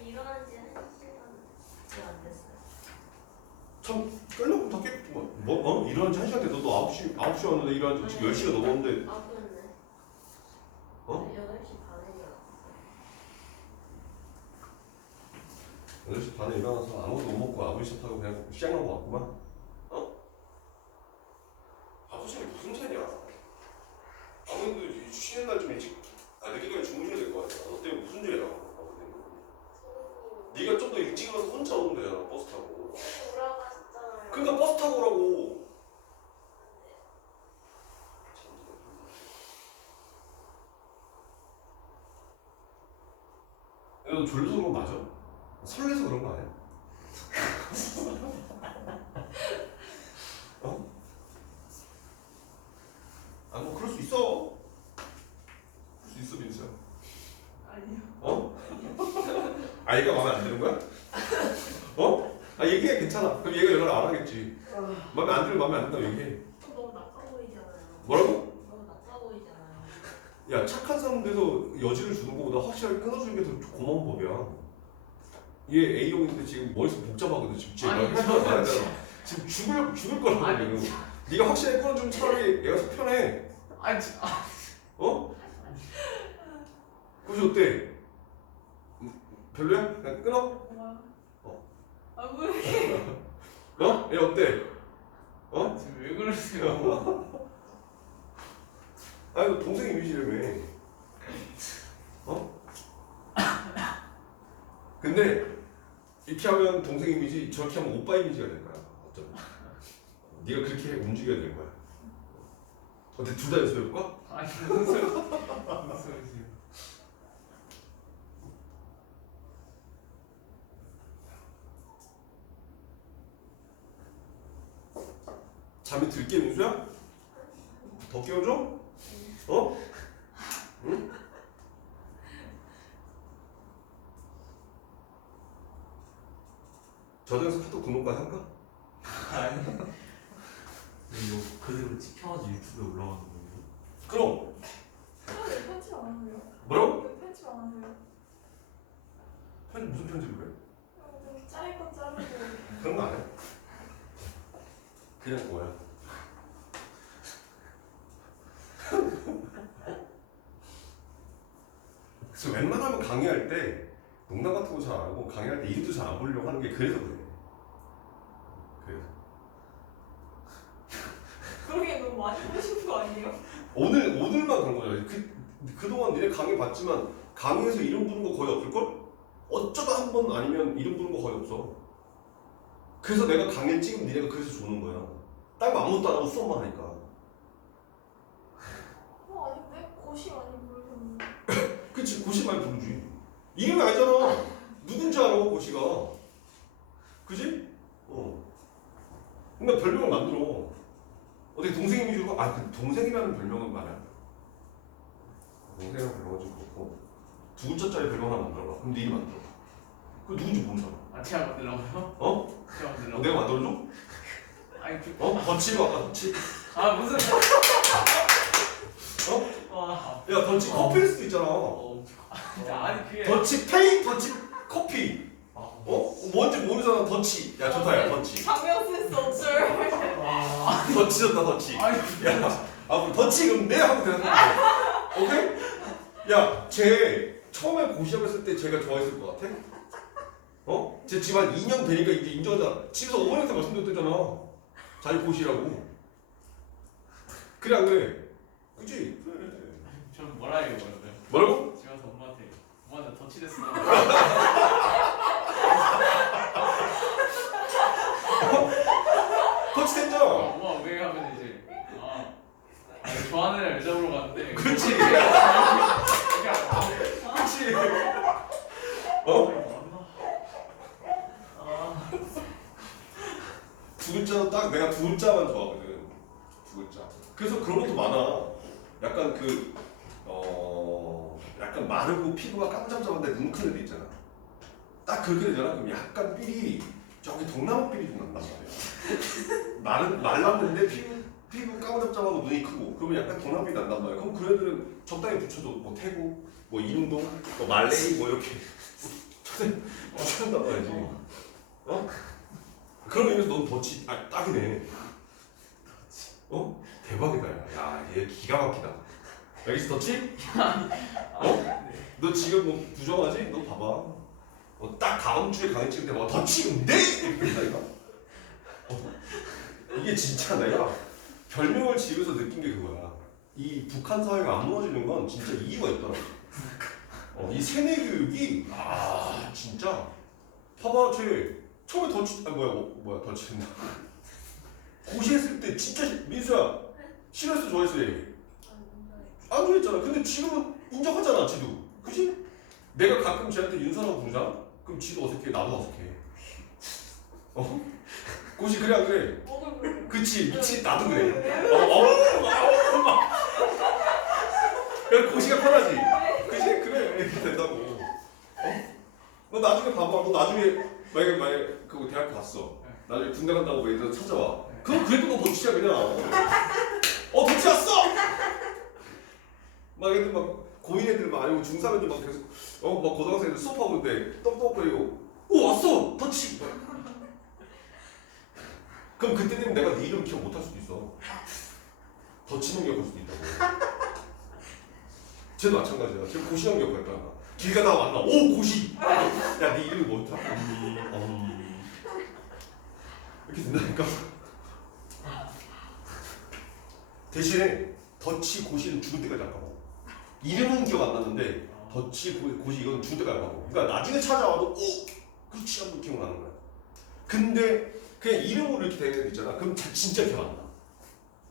일어난 지 1시간이 안 됐어요. 참 끌려고 다 깼구만. 일어난 지 1시간 됐어. 너 9시 왔는데 일어난 지 지금 10시가 넘었는데. 아, 그렇네. 8시 반에 일어났어요. 8시 반에 일어나서 아무것도 못 먹고 아부리샷 하고 그냥 시작하고 왔구만. 아버지는 무슨 차이냐? 아무래도 쉬는 날 좀 일찍 늦게까지 주무셔야 될 거 아니야. 너 때문에 무슨 죄야? 네가 좀 더 일찍 일어나서 혼자 오면 되잖아, 버스 타고. 돌아가셨잖아요. 그러니까 버스 타고 오라고. 너 졸려서 그런 거 맞아? 설레서 그런 거 아니야? 뭐 그럴 수 있어. 그럴 수 있어, 민수야. 아니요. 얘가 마음에 안 드는 거야? 얘기해, 괜찮아. 그럼 얘가 연락을 안 하겠지. 마음에 안 들면 마음에 안 든다고 얘기해. 너무 나빠 보이잖아요. 뭐라고? 너무 나빠 보이잖아요. 야, 착한 사람 돼서 여지를 주는 것보다 확실하게 끊어주는 게 더 고마운 법이야. 얘 A형인데 지금 머릿속 복잡하거든. 지금 얘가 지금 죽을 거라고 지금. 네가 확실하게 끊어주면 차라리 얘가 속 편해. 그래서 어때? 별로야? 그냥 끊어? 아, 왜? 얘 어때? 지금 왜 그러세요? 아니 동생 이미지라며. 어? 근데 이렇게 하면 동생 이미지, 저렇게 하면 오빠 이미지가 될 거야. 어쩌면. 네가 그렇게 움직여야 될 거야. 어때 둘 다 연습해볼까? 아니 무슨 소리 무슨 소리지? 잠이 들게 민수야? 더 깨워줘? 어? 응? 저장해서 카톡 등록까지 할까? 아니 이거 그대로 찍혀가지고 유튜브에 올라가는 거예요? 그럼. 왜 편집 안 하세요? 뭐라고? 왜 편집 안 하세요? 무슨 편집을 해? 좀 짧은 건 자르고. 그런 거 안 해. 그냥 뭐야. 그래서 웬만하면 강의할 때 농담 같은 거 잘 안 하고 강의할 때 일도 잘 안 보려고 하는 게 그래서 그래. 그래서 그러게 너무 많이 보시는 거 아니에요? 오늘만 그런 거잖아. 그동안 니네 강의 봤지만 강의에서 이름 부른 거 거의 없을걸? 어쩌다 한 번 아니면 이름 부른 거 거의 없어. 그래서 내가 강의를 찍으면 니네가 그래서 좋은 거야. 딴 거 아무것도 안 하고 수업만 하니까. 아닌데? 고시 많이 부르셨는데. 그치, 고시 많이 부르지. 이름이 알잖아. 누군지 알아, 고시가. 그지? 어. 그러니까 별명을 만들어. 어떻게 동생 이미지로, 그 동생이라는 별명은 말이야. 동생이라는 별명은 좀 그렇고. 두 글자짜리 별명 하나 만들어봐. 그럼 네 이름 만들어. 그 누군지 모르잖아. 아 제가 만들라고요? 어? 제가 만들라고? 내가 만들어줘? 아니 그... 덧치로 아까 덧치. 아 무슨 어? 와 야, 덧치 커피일 수도 있잖아. 아니 그게 덧치 페이, 덧치 커피. 아, 뭔지 모르잖아, 덧치. 야, 좋다, 야, 덧치. 장명 센스 없을. 와 덧치 좋다, 덧치. 아니 야, 그럼 덧치 그럼 내 하고 되는 거야. 오케이? 야, 쟤 처음에 고시하고 때 제가 좋아했을 것 같아? 어? 쟤 지금 한 2년 되니까 이제 인정하잖아. 집에서 어머니한테 말씀드렸잖아. 자기 고시라고. 그래 안 그래? 그치? 그래. 전 뭐라 해요 그러면? 뭐라고? 집에 가서 엄마한테 덧치됐어. 덧치 됐잖아. 엄마 왜 하면 이제 아니, 좋아하는 애를 여자 보러 갔는데 그렇지. 그게 그치? 어? 두 글자는 딱 내가 두 글자만 좋아하거든. 두 글자. 그래서 그런 것도 많아. 약간 약간 마르고 피부가 깜짝잡았는데 눈 큰 애들 있잖아. 딱 그렇게 되잖아. 그럼 약간 삘이 저기 동남아 삘이 좀 난단 말이야. 말랐는데 피부 까무잡잡하고 눈이 크고 그러면 약간 동남아 삘이 난단 말이야. 그럼 그 애들은 적당히 붙여도 뭐 태국, 뭐 인도, 뭐 말레이 뭐 이렇게 붙여준단 말이지. 어? 그런 의미에서 넌 덧치 딱이네. 어? 대박이다. 야, 얘 기가 막히다. 여기서 덧치? 어? 너 지금 뭐 부정하지? 너 봐봐. 딱 다음 주에 강의 찍을 때 뭐 덧치 네 이렇게 된다니까. 이게 진짜 내가 별명을 지으면서 느낀 게 그거야. 이 북한 사회가 안 무너지는 건 진짜 이유가 있더라고. 이 세뇌 교육이 진짜 봐봐 쟤 처음에 덧치 뭐야 덧치는다. 고시했을 때 진짜 민수야 싫어했어 좋아했어 얘? 안 좋아했잖아. 근데 지금은 인정하잖아 지도. 그지? 내가 가끔 쟤한테 윤서라고 부르잖아? 그럼 지도 어색해 나도 어색해. 고시 그래 안 그래? 그치 미치 나도 그래. 그래 고시가 편하지. 그치 그래 이렇게 된다고. 너 나중에 봐봐. 너 나중에 만약에 그 대학 갔어. 나중에 군대 간다고 왜 애들 찾아와. 그럼 그래도 너 덧치야 그냥. 덧치 왔어. 막 애들 막 고2 애들 막 아니고 중3 애들 막 계속 막 고등학생 애들 수업하고 있는데 떡떡거리고 왔어 덧치. 그럼 그때 되면 내가 네 이름 기억 못할 수도 있어. 덧치는 기억할 수도 있다고. 쟤도 마찬가지야. 쟤 고시형 기억할 거야. 길 가다가 만나. 오 고시. 야 네 이름이 뭐였다? 이렇게 된다니까. 대신에 덧치 고시는 죽을 때까지 안 까먹어. 이름은 기억 안 나는데 덧치 고시 이건 죽을 때까지 안 까먹어. 그러니까 나중에 찾아와도 그렇지 한번 기억나는 거야. 근데 그냥 이름으로 이렇게 되는 애 있잖아. 그럼 진짜 기억 안 나.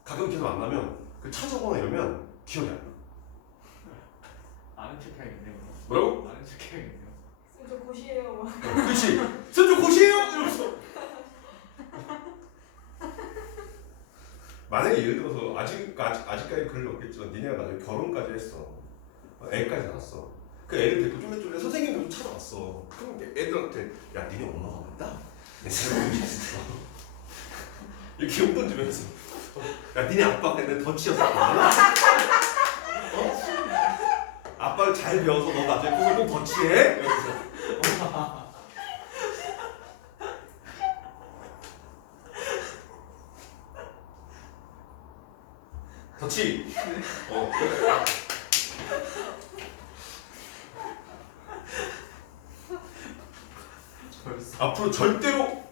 가끔 기억 안 나면 그 찾아보거나 이러면 기억이 안 나. 아는 척 해야겠네요. 뭐라고? 아는 척 해야겠네요. 쌤, 저 고시예요. 그렇지. 선조 고시예요 이러면서. 만약에 예를 들어서 아직까지 그럴 리 없겠지만 니네가 나중에 결혼까지 했어. 애까지 낳았어. 그 애를 데리고 쫄래쫄래 선생님도 찾아왔어. 그럼 애들한테 야 니네 엄마가 맞다? 내 새로 고시했어. 이렇게 용돈 주면서 야 니네 아빠가 근데 덧치였었거든. 아빠를 잘 배워서 너 나중에 꼭 덧치해. 이러면서. 덧치. 벌써. 앞으로 절대로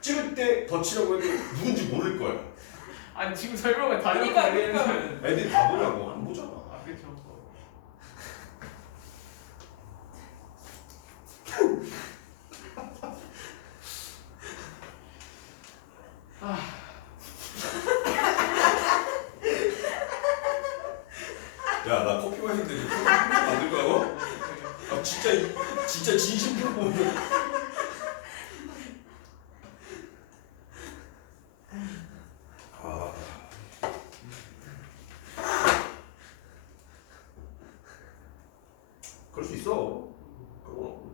찍을 때 덧치라고 해도 누군지 모를 거야. 아니 지금 설명을 다 그러니까, 해놓고 애들이 다 보냐고 안 보잖아. 아 그렇죠. 야 나 커피 마시는데 이거 만들 거라고? 아 진짜 진심 프로포즈. 아. 그럴 수 있어. 그럼.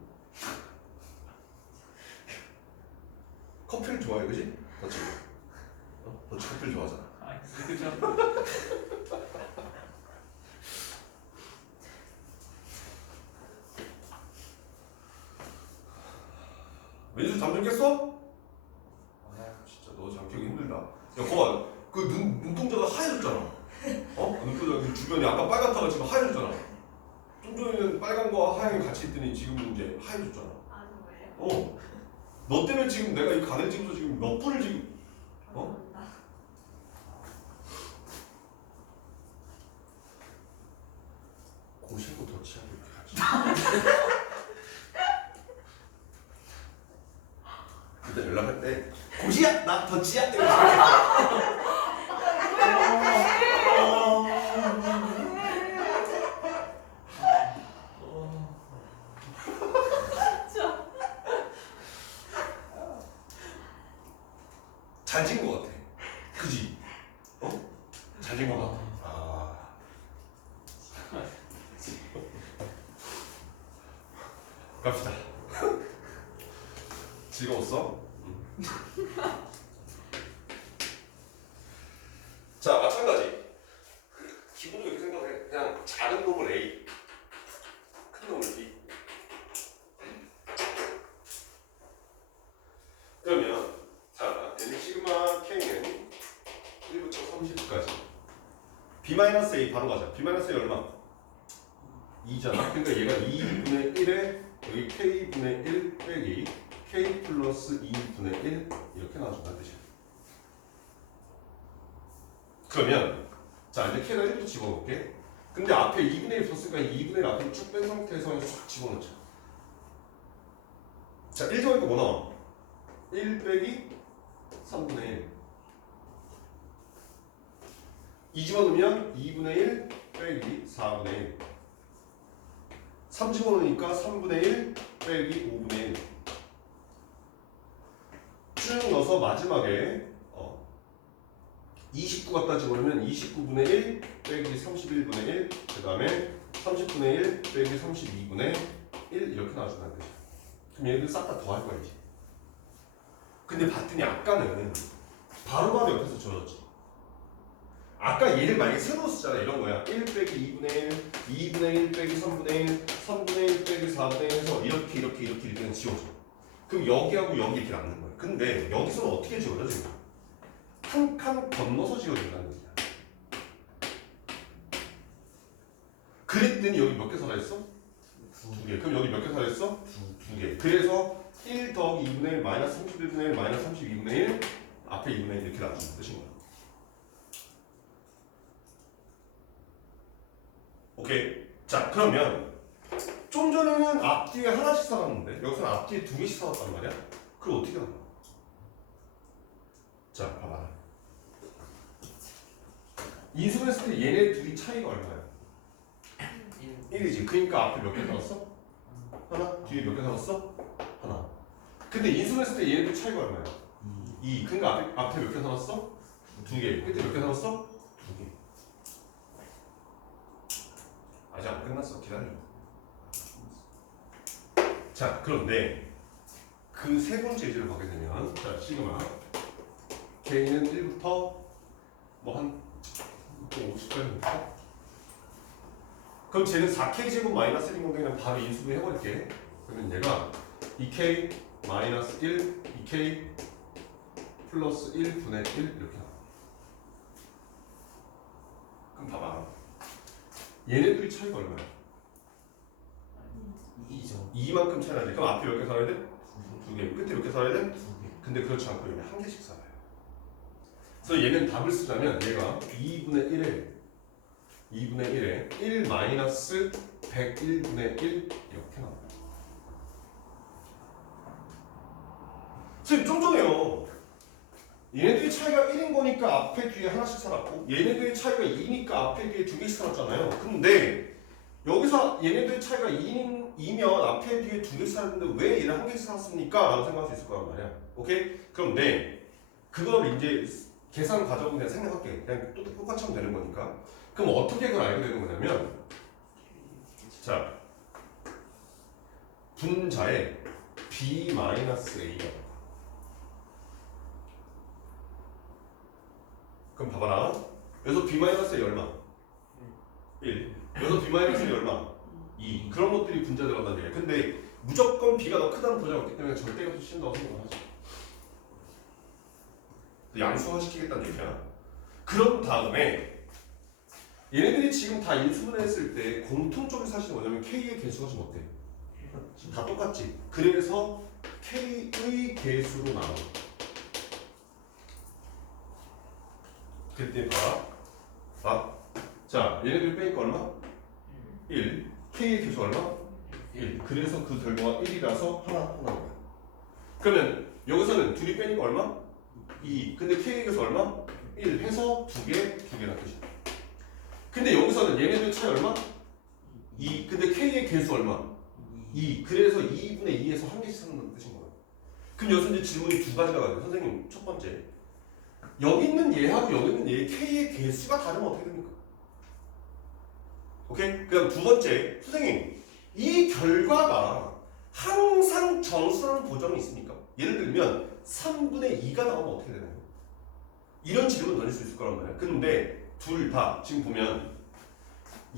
커피를 좋아해, 그지? 너치. 너치 커피를 좋아하잖아. 아 그렇죠. 왼수 잠 좀 깼어? 아 진짜 너 잠기기 힘들다. 야 거봐 그 눈동자가 하얘졌잖아. 눈동자 그 주변이 아까 빨갛다가 지금 하얘졌잖아. 좀 전에는 빨간 거와 하얀 게 같이 있더니 지금은 이제 하얘졌잖아. 아, 정말요? 너 때문에 지금 내가 이 간을 찍어서 지금 몇 분을 지금 감사합니다. 고시하고 덧치하고 이렇게 같이. 그때 연락할 때 고시야 나 덧치야 이러면서. 진짜. 잘 찍은 것 같아. 그지? 잘 찍은 것 같아. 갑시다. 즐거웠어? 자, 마찬가지. 기본적으로 이렇게 생각해. 그냥 작은 놈을 A, 큰 놈을 B. 그러면 자, n 시그마 k는 1부터 30까지. b-a 바로 가자. b-a 얼마? 2잖아. 그러니까 얘가 2분의 1에 여기 k분의 1 빼기 k 플러스 2분의 1 이렇게 나와준다는 뜻이야. 그러면 자 이제 k가 1부터 집어넣을게. 근데 앞에 2분의 1 썼으니까 2분의 1 앞으로 쭉 뺀 상태에서 싹 집어넣자. 자 1 더하니까 뭐 나와? 1 빼기 3분의 1 2 집어넣으면 2분의 1 빼기 4분의 1 3 집어넣으니까 3분의 1 빼기 5분의 1 쭉 넣어서 마지막에 29 갖다 집어넣으면 29분의 1 빼기 31분의 1 그 다음에 30분의 1 빼기 32분의 1 이렇게 나와준다는 뜻이야. 그럼 얘들 싹 다 더할 거야 이제. 근데 봤더니 아까는 바로바로 옆에서 줘줬지. 아까 얘를 만약에 세로 쓰잖아. 이런 거야. 1 빼기 2분의 1 2분의 1 빼기 3분의 1 3분의 1 빼기 4분의 1 해서 이렇게 그냥 지워줘. 그럼 여기하고 여기 이렇게 남는 거야. 근데 여기서는 어떻게 지워져 지금? 한 칸 건너서 지워진다는 거야. 그랬더니 여기 몇 개 살아있어? 2개. 그럼 여기 몇 개 살아있어? 2개. 그래서 1 더하기 2분의 1 마이너스 31분의 1 마이너스 32분의 1 앞에 2분의 1 이렇게 나와주는 뜻인 거야. 오케이. 자 그러면 좀 전에는 앞뒤에 하나씩 사왔는데 여기서는 앞뒤에 두 개씩 사왔단 말이야. 그럼 어떻게 나와? 자 봐봐. 인수분했을 때 얘네 둘이 차이가 얼마야? 1이지. 그러니까 앞에 몇 개 사왔어? 하나. 뒤에 몇 개 사왔어? 하나. 근데 인수분했을 때 얘네들 차이가 얼마야? 2. 그러니까 앞에 몇 개 사왔어? 2개. 끝에 몇 개 사왔어? 2개. 아직 안 끝났어. 기다려. 자, 그런데 그 세 번째 예제를 보게 되면 자, 시그마 K는 1부터 뭐한 50까지 그럼 쟤는 4K 제곱 마이너스 1인 거면 바로 인수분 해버릴게. 그러면 얘가 2K 마이너스 1, 2K 플러스 1분의 1 이렇게 나와. 그럼 봐봐. 얘네들이 차이가 얼마야? 2죠. 2만큼 차이 나지. 그럼 앞에 몇 개 살아야 돼? 2개. 끝에 몇 개 살아야 돼? 2개. 근데 그렇지 않고 얘는 한 개씩 살아요. 그래서 얘는 답을 쓰자면 얘가 2분의 1에 1 마이너스 101분의 1 이렇게 나와요. 선생님 좀 전에요. 얘네들이 차이가 1인 거니까 앞에 뒤에 하나씩 살았고 얘네들의 차이가 2니까 앞에 뒤에 두 개씩 살았잖아요. 근데 여기서 얘네들의 차이가 2면 앞에 뒤에 두 개씩 살았는데 왜 얘는 한 개씩 살았습니까? 라고 생각할 수 있을 거란 말이야. 오케이? 그럼 그걸 이제 계산 과정은 그냥 생략할게. 그냥 또 똑같이 하면 되는 거니까. 그럼 어떻게 그걸 알게 되는 거냐면 자 분자에 b-a가 그럼 봐봐라. 여기서 b-이 얼마? 1. 여기서 b-이 얼마? 2. 그런 것들이 분자 들어간다는 얘기야. 근데 무조건 b가 더 크다는 보장이 없기 때문에 절대값을 씌운다고 생각을 하죠. 양수화시키겠다는 얘기야. 그런 다음에 얘네들이 지금 다 인수분해했을 때 공통적인 사실이 뭐냐면 K의 개수가 좀 어때? 다 똑같지. 그래서 K의 개수로 나눠. 그때 봐. 자, 얘네들 빼니까 얼마? 1. K의 개수 얼마? 1. 그래서 그 결과가 1이라서 하나 나와요. 그러면 여기서는 둘이 빼니까 얼마? 2. 근데 K의 개수 얼마? 1 해서 두 개란 뜻이야. 근데 여기서는 얘네들 차이 얼마? 2. 근데 K의 개수 얼마? 2. 그래서 2분의 2에서 한 개씩 사는 뜻인 거예요. 그럼 여기서 이제 질문이 두 가지가 가요. 선생님, 첫 번째. 여기 있는 얘하고 여기 있는 얘의 K의 개수가 다르면 어떻게 됩니까? 오케이? 그다음 두 번째. 선생님, 이 결과가 항상 정수라는 보정이 있습니까? 예를 들면 3분의 2가 나오면 어떻게 되나요? 이런 질문 던질 수 있을 거란 말이야. 근데 둘 다 지금 보면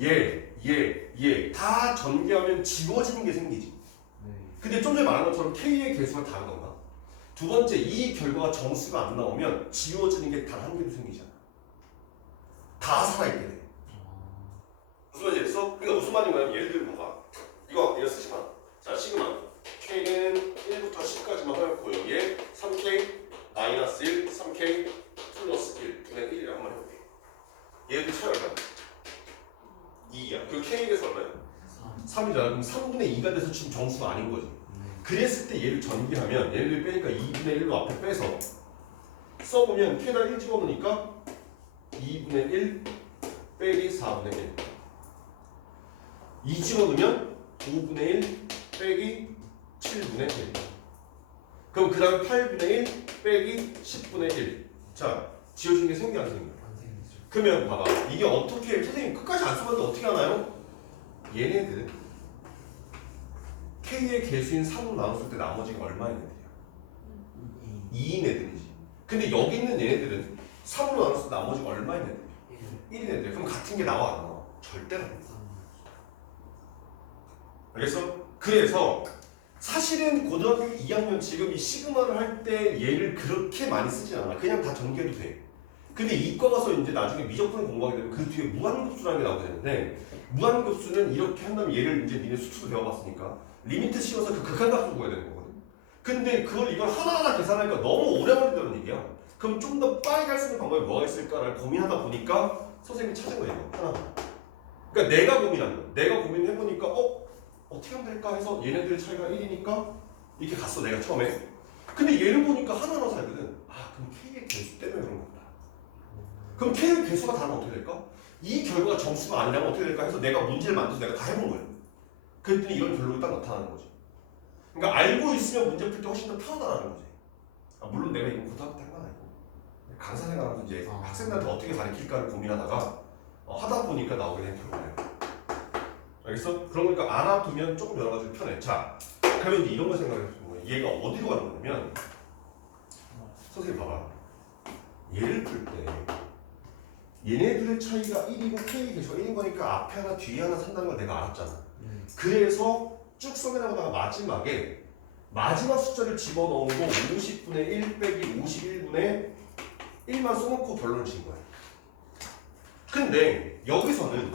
얘 다 전개하면 지워지는 게 생기지. 근데 좀 전에 말한 것처럼 K의 개수가 다르던가. 두 번째, 이 결과가 정수가 안 나오면 지워지는 게 단 한 개도 생기잖아. 다 살아있게 돼. 무슨 말인지 알겠어? 그러니까 무슨 말인 거냐면 예를 들면 봐봐. 이거 쓰지 마. 자, 시그마 K는 1부터 10까지만 하였고 여기에 3K 마이너스 1, 3K 플러스 1 분의 1이라고 한번 해볼게. 얘들 차이 얼마야? 2야. 그리고 K에 대해서 얼마야? 3이잖아. 그럼 3분의 2가 돼서 지금 정수가 아닌 거지. 그랬을 때 얘를 전개하면 얘를 빼니까 2분의 1로 앞에 빼서 써보면 K에다 1 집어넣으니까 2분의 1 빼기 4분의 1 2 집어넣으면 5분의 1 빼기 7분의 1 그럼 그 다음에 8분의 1 빼기 10분의 1 자, 지워진 게 생겨 안 생겨? 그러면 봐봐. 이게 어떻게 선생님 끝까지 안 써봤는데 어떻게 하나요? 얘네들 K의 개수인 3으로 나눴을 때 나머지가 얼마인 애들이야? 2인 애들이지. 근데 여기 있는 얘네들은 3으로 나눴을 때 나머지가 얼마인 애들이야? 1인 애들. 그럼 같은 게 나와 안 나와? 절대로 안 나와. 알겠어? 그래서 사실은 고등학교 2학년 지금 이 시그마를 할 때 얘를 그렇게 많이 쓰진 않아. 그냥 다 전개도 돼. 근데 이과 가서 이제 나중에 미적분을 공부하게 되면 그 뒤에 무한급수라는 게 나오게 되는데 무한급수는 이렇게 한다면 얘를 이제 니네 수투도 배워봤으니까 리미트 씌워서 그 극한값을 구해야 되는 거거든. 근데 그걸 이걸 하나하나 계산하니까 너무 오래 걸린다는 얘기야. 그럼 좀 더 빨리 갈 수 있는 방법이 뭐가 있을까를 고민하다 보니까 선생님이 찾은 거예요. 하나. 그러니까 내가 고민한 거야. 내가 고민해보니까 어떻게 하면 될까 해서 얘네들의 차이가 1이니까 이렇게 갔어 내가 처음에. 근데 얘를 보니까 하나하나 살거든. 아 그럼 K의 개수 때문에 그런 거다. 그럼 K의 개수가 다르면 어떻게 될까? 이 결과가 점수가 아니라면 어떻게 될까 해서 내가 문제를 만들어서 내가 다 해본 거야. 그랬더니 이런 결론이 딱 나타나는 거지. 그러니까 알고 있으면 문제 풀 때 훨씬 더 편하다는 거지. 물론 내가 이거 고등학교 때 한 건 아니고 강사 생활하면서 이제 학생들한테 어떻게 가르칠까를 고민하다가 하다 보니까 나오게 된 결과예요. 알겠어? 그러니까 알아두면 조금 여러 가지로 편해. 자, 그러면 이제 이런 거 생각해 보면 얘가 어디로 가는 거냐면 선생님 봐봐. 얘를 풀 때 얘네들의 차이가 1이고 K 개수가 1인 거니까 앞에 하나 뒤에 하나 산다는 걸 내가 알았잖아. 그래서 쭉 써내려가다가 마지막에 마지막 숫자를 집어넣은 거 50분의 1 빼기 51분의 1만 써놓고 결론을 진 거야. 근데 여기서는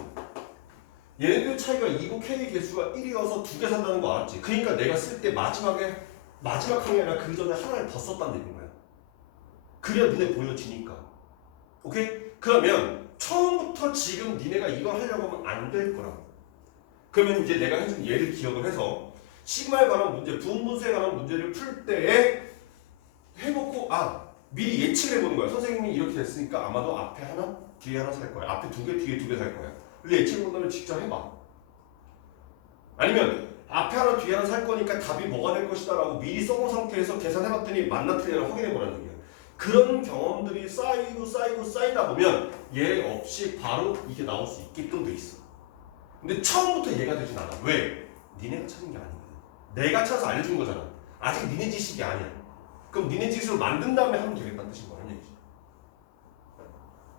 얘네들 차이가 2고 K 개수가 1이어서 두 개 산다는 거 알았지? 그러니까 내가 쓸 때 마지막 항이 아니라 그 전에 하나를 더 썼다는 얘기인 거야. 그래야 눈에 보여지니까. 오케이? 그러면 처음부터 지금 니네가 이걸 하려고 하면 안 될 거라고. 그러면 이제 내가 해준 예를 기억을 해서 시그마에 관한 문제, 부분분수에 관한 문제를 풀 때에 해놓고 미리 예측을 해보는 거야. 선생님이 이렇게 됐으니까 아마도 앞에 하나, 뒤에 하나 살 거야. 앞에 두 개, 뒤에 두 개 살 거야. 근데 예측을 본다면 직접 해봐. 아니면 앞에 하나, 뒤에 하나 살 거니까 답이 뭐가 될 것이다 라고 미리 써본 상태에서 계산해봤더니 맞나 틀리나 확인해보라는 얘기야. 그런 경험들이 쌓이다 보면 얘 없이 바로 이게 나올 수 있게끔 돼 있어. 근데 처음부터 얘가 되진 않아. 왜? 니네가 찾은 게 아니거든. 내가 찾아서 알려준 거잖아. 아직 니네 지식이 아니야. 그럼 니네 지식으로 만든 다음에 하면 되겠다는 뜻인 거란 얘기지.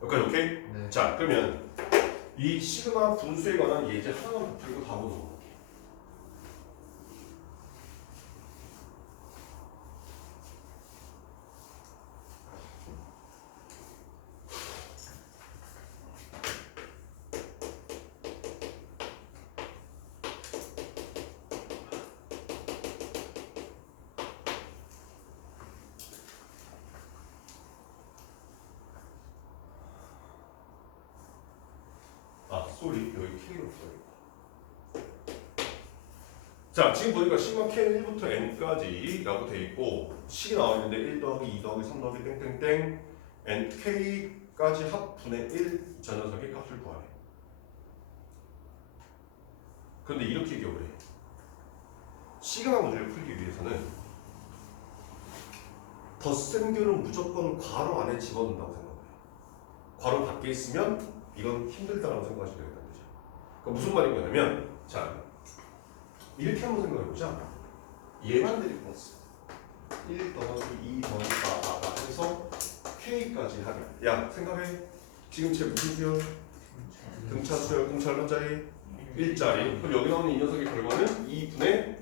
여기까지 오케이? 네. 자 그러면 이 시그마 분수에 관한 예제 하나만 풀고 답을 넣어볼게. 쏘리 여기 K로 써야겠다. 자 지금 보니까 시그마 K는 1부터 N까지 라고 돼 있고 식이 나와 있는데 1 더하기 2 더하기 3 더하기 땡땡땡 N K까지 합분의 1 저 녀석의 값을 구하래. 그런데 이렇게 기억을 해. 시그마 문제를 풀기 위해서는 덧셈교는 무조건 괄호 안에 집어넣는다고 생각해. 괄호 밖에 있으면 이건 힘들다라고 생각하시면 되겠다는 거죠. 그러니까 무슨 말인 거냐면 자 이렇게 한번 생각해보자. 얘만 데리고 왔어. 1 더하기 2 더하기 4 해서 K까지 하게. 야 생각해. 지금 쟤 무슨 수열? 등차 수열, 등차 얼마짜리? 1짜리. 그럼 여기 나오는 이 녀석의 결과는 2분의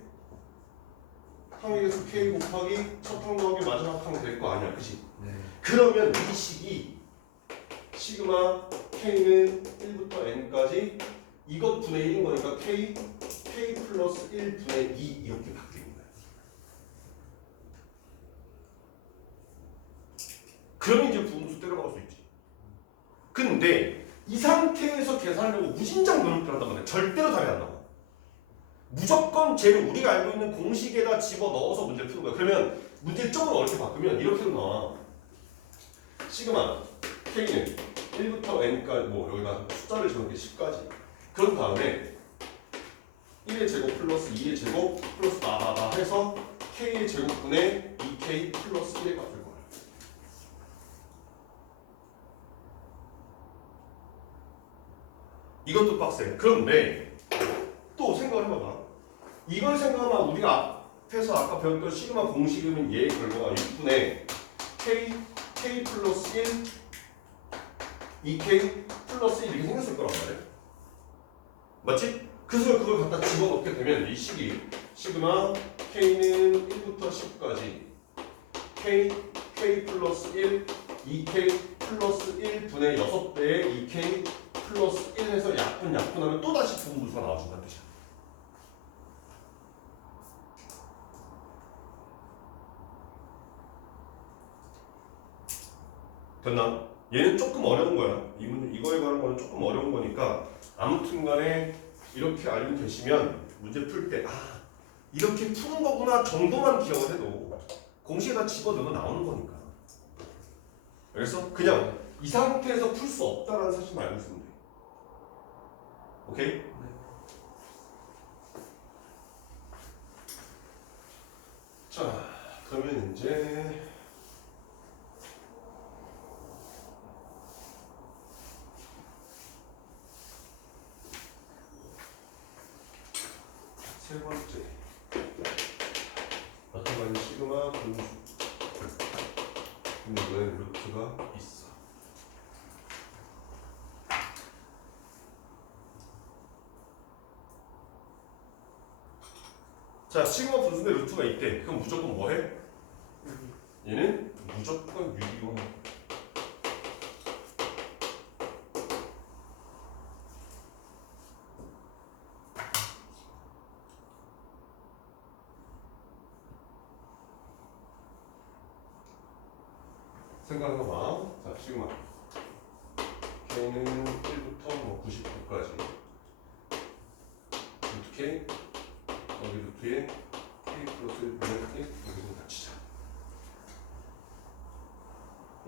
항에서 K 곱하기 첫 항 더하기 마지막 항 될 거 아니야. 그치? 네. 그러면 이 식이 시그마 K는 1부터 N까지 이것 분의 1인 거니까 K 플러스 1 분의 2 이렇게 바뀌는 거야. 그러면 이제 부분수 때려박을 수 있지. 근데 이 상태에서 계산하려고 무진장 노력을 한단 말이야. 절대로 답이 안 나와. 무조건 쟤를 우리가 알고 있는 공식에다 집어넣어서 문제를 푸는 거야. 그러면 문제를 조금 어렵게 바꾸면 이렇게도 나와. 시그마 K는 1부터 N까지 여기다 숫자를 집어넣게 10까지. 그런 다음에 1의 제곱 플러스 2의 제곱 플러스 나바바 해서 K의 제곱분의 2K 플러스 1의 값을 구하라. 이것도 빡세. 그런데 또 생각을 해봐봐. 이걸 생각하면 우리가 앞에서 아까 배웠던 시그마 공식은 얘의 결과가 6분의 K 플러스 1 2K 플러스 1 이렇게 생겼을 거란 말이야. 맞지? 그래서 그걸 갖다 집어넣게 되면 이 식이 시그마 K는 1부터 10까지 K 플러스 1 2K 플러스 1 분의 6배의 2K 플러스 1 해서 약분하면 또다시 부분분수가 나와준다는 뜻이야. 됐나? 얘는 조금 어려운 거야. 이거에 관한 거는 조금 어려운 거니까 아무튼 간에 이렇게 알면 되시면 문제 풀 때 이렇게 푸는 거구나 정도만 기억을 해도 공식에다 집어넣으면 나오는 거니까. 그래서 그냥 이 상태에서 풀 수 없다라는 사실만 알고 있으면 돼. 오케이? 자, 그러면 이제 세 번째 나타나는 시그마 분수 이번엔 루트가 있어. 자, 시그마 분수인데 루트가 있대. 그럼 무조건 뭐 해? 얘는 무조건 유리로 생각해봐. 자, 시그마 K는 1부터 뭐 99까지 루트 K 여기 루트에 K 플러스 1분의 1 여기서 같이자.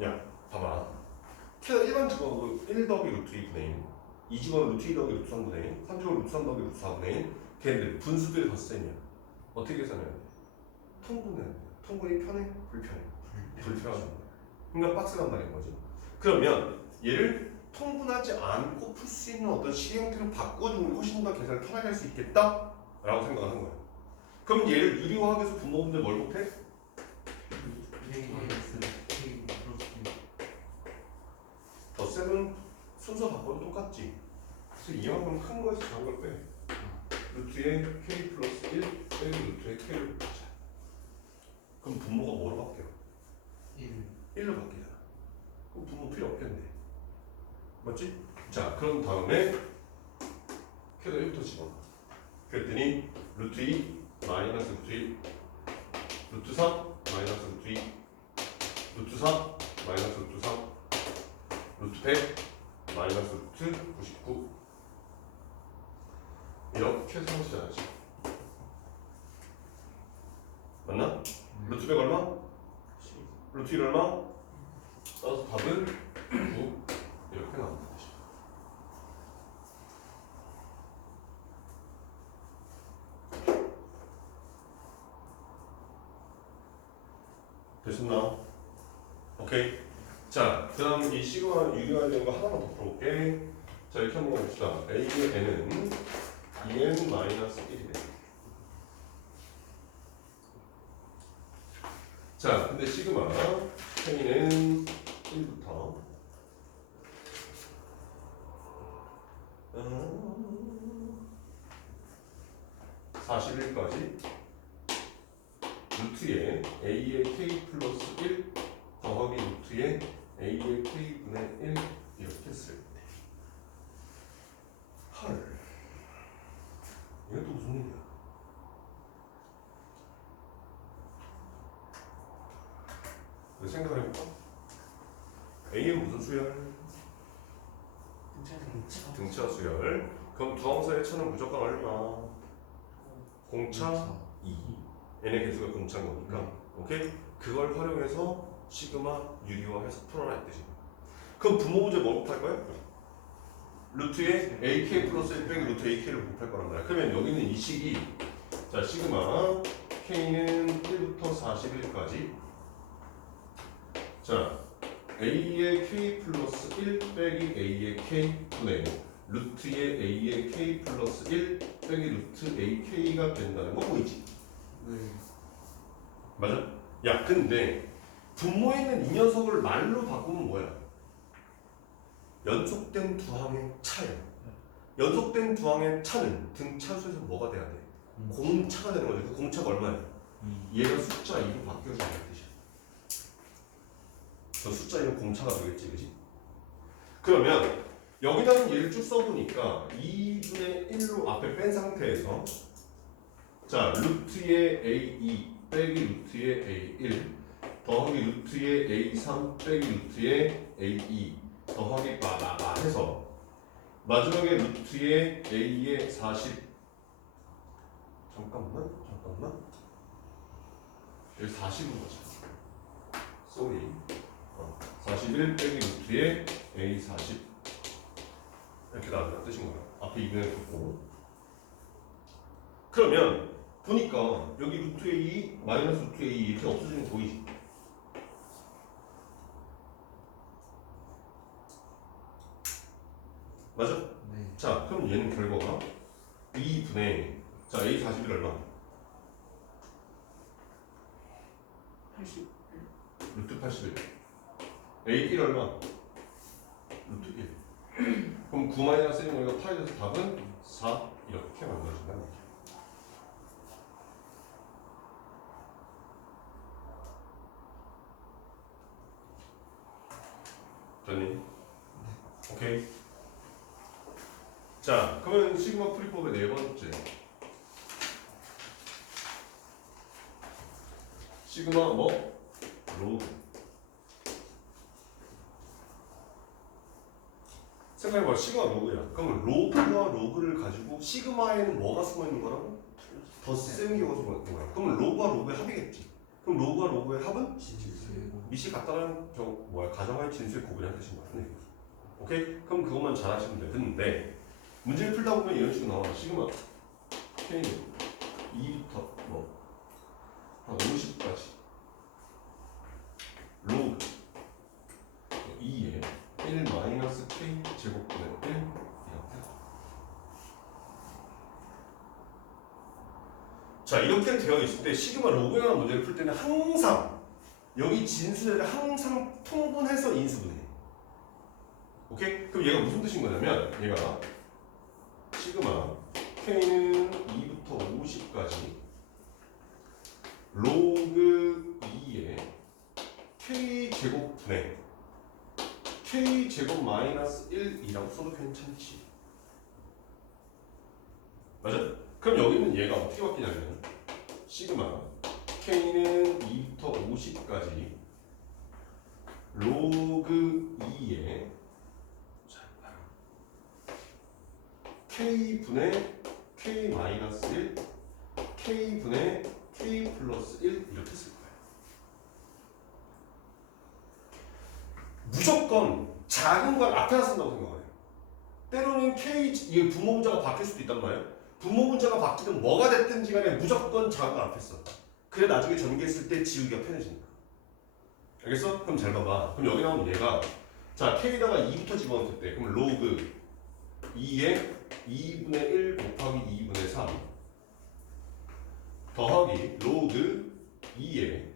야, 봐봐. K가 1번 집어넣고 1 더하기 루트 2분의 1 2 집어넣으면 루트 2 더하기 루트 3분의 1 3 집어넣으면 루트 3 더하기 루트 4분의 1 걔네들 분수들이 더 셈이야. 어떻게 계산해야 돼? 통분해야 돼. 통분이 편해? 불편해? 불편하단 말이야. 그러니까 빡세단 말인 거지. 그러면 얘를 통분하지 않고 풀 수 있는 어떤 시 형태로 바꿔주면 훨씬 더 계산을 편하게 할 수 있겠다? 라고 생각을 한 거야. 그럼 얘를 유리화하기 위해서 분모분들 뭘 못해? 덧셈은 순서 바꿔도 똑같지. 그래서 이만큼 큰 거에서 작은 걸 빼. 루트에 k 플러스 1 빼기 루트에 k를 빼자. 그럼 분모가 뭐로 바뀌어? 1로 바뀌잖아. 그럼 분모 필요 없겠네. 맞지? 자, 그런 다음에 k도 1부터 집어넣어. 그랬더니 루트 2 마이너스 루트 1 루트 3 마이너스 루트 2 루트 4 마이너스 루트 3 루트 100 마이너스 루트 99 이렇게 상수자야지. 맞나? 루트 100 얼마? 루트 1 얼마? 따라서 답은 9 이렇게 나옵니다. 됐었나? 오케이. 자, 그 다음 이 시그마 유리화에 대한 거 하나만 더 풀어볼게. 자, 이렇게 한번 봅시다. A의 N은 2N-1이네. 자, 근데 시그마 K는 1부터 41까지 루트에 A의 K 플러스 1 더하기 루트에 A의 K분의 1 이렇게 쓸 때. 헐. 이건 또 무슨 일이야? 왜 생각을 해볼까? A는 무슨 수열? 등차 수열. 그럼 두항사의 차는 무조건 얼마? 공차 2. 얘네 개수가 공차인 거니까. 오케이? 그걸 활용해서 시그마 유리화해서 풀어라 했듯이. 그럼 분모 문제 뭐 곱할 거야? 루트에 AK 플러스 1 빼기 루트 AK를 곱할 거란 말이야. 그러면 여기는 이 식이 자 시그마 K는 1부터 41까지 자 A의 K 플러스 1 빼기 A의 K 분의 루트의 A의 K 플러스 1 빼기 루트 AK가 된다는 거 보이지? 네. 맞아? 야 근데 분모에 있는 이 녀석을 말로 바꾸면 뭐야? 연속된 두항의 차야. 연속된 두항의 차는 등차수에서 뭐가 돼야 돼? 공차가 되는 거지. 그 공차가 얼마야? 얘가 숫자 2로 바뀌어준다는 뜻이야. 저 숫자 2는 공차가 되겠지, 그지? 그러면 여기다는 얘를 쭉 써보니까 2분의 1로 앞에 뺀 상태에서 자 루트의 A2 빼기 루트의 A1 더하기 루트의 A3 빼기 루트의 A2 더하기 빠바바 해서 마지막에 루트에 a의 40 잠깐만 여기 40은 거지 쏘리 41 빼기 루트에 a 40 이렇게 나온다는 뜻인 거야. 앞에 2분의 두고 그러면 보니까 여기 루트 a 마이너스 루트 a 이렇게 없어지는 거 보이지? 맞아? 네. 자, 그럼 얘는 결과가 2분의 자 a 40이 얼마? 80. 루트 81 a 1 얼마? 루트 1 그럼 9 마이너스 1은 우리가 8에서 답은 4 이렇게 만들어진다는 얘기야. 됐니? 오케이. 자, 그러면 시그마 풀이법의 네 번째. 시그마 뭐? 로그. 생각해봐, 시그마 로그야. 그러면 로그와 로그를 가지고 시그마에는 뭐가 숨어 있는 거라고? 덧셈기가 숨어 있는 거야. 그러면 로그와 로그의 합이겠지. 그럼 로그와 로그의 합은? 밑이 같다는 저 뭐야 가정하에 진수의 곱이라는 뜻인 거야. 네. 오케이? 그럼 그것만 잘 하시면 돼. 근데 문제를 풀다 보면 이런 식으로 나와. 시그마 K는 2부터 한 50까지 로그 2에 1 마이너스 K 제곱분의 1 이렇게. 자 이렇게 되어 있을 때 시그마 로그라는 문제를 풀 때는 항상 여기 진수를 항상 통분해서 인수분해. 오케이? 그럼 얘가 무슨 뜻인 거냐면 얘가 시그마 K는 2부터 50까지 로그 2에 K 제곱분의 K 제곱 마이너스 1이라고 써도 괜찮지. 맞아? 그럼 여기는 얘가 어떻게 바뀌냐면 시그마 K는 2부터 50까지 로그 2에 K분의 K 마이너스 1 K분의 K 플러스 1 이렇게 쓸 거예요. 무조건 작은 걸 앞에다 쓴다고 생각해요. 때로는 K 이게 분모 문자가 바뀔 수도 있단 말이에요. 분모 문자가 바뀌든 뭐가 됐든지 간에 무조건 작은 걸 앞에 써. 그래 나중에 전개했을 때 지우기가 편해지니까. 알겠어? 그럼 잘 봐봐. 그럼 여기 나오면 얘가 자 K에다가 2부터 집어넣을 때 그럼 로그 2에 2분의 1 곱하기 2분의 3 더하기 로그 2에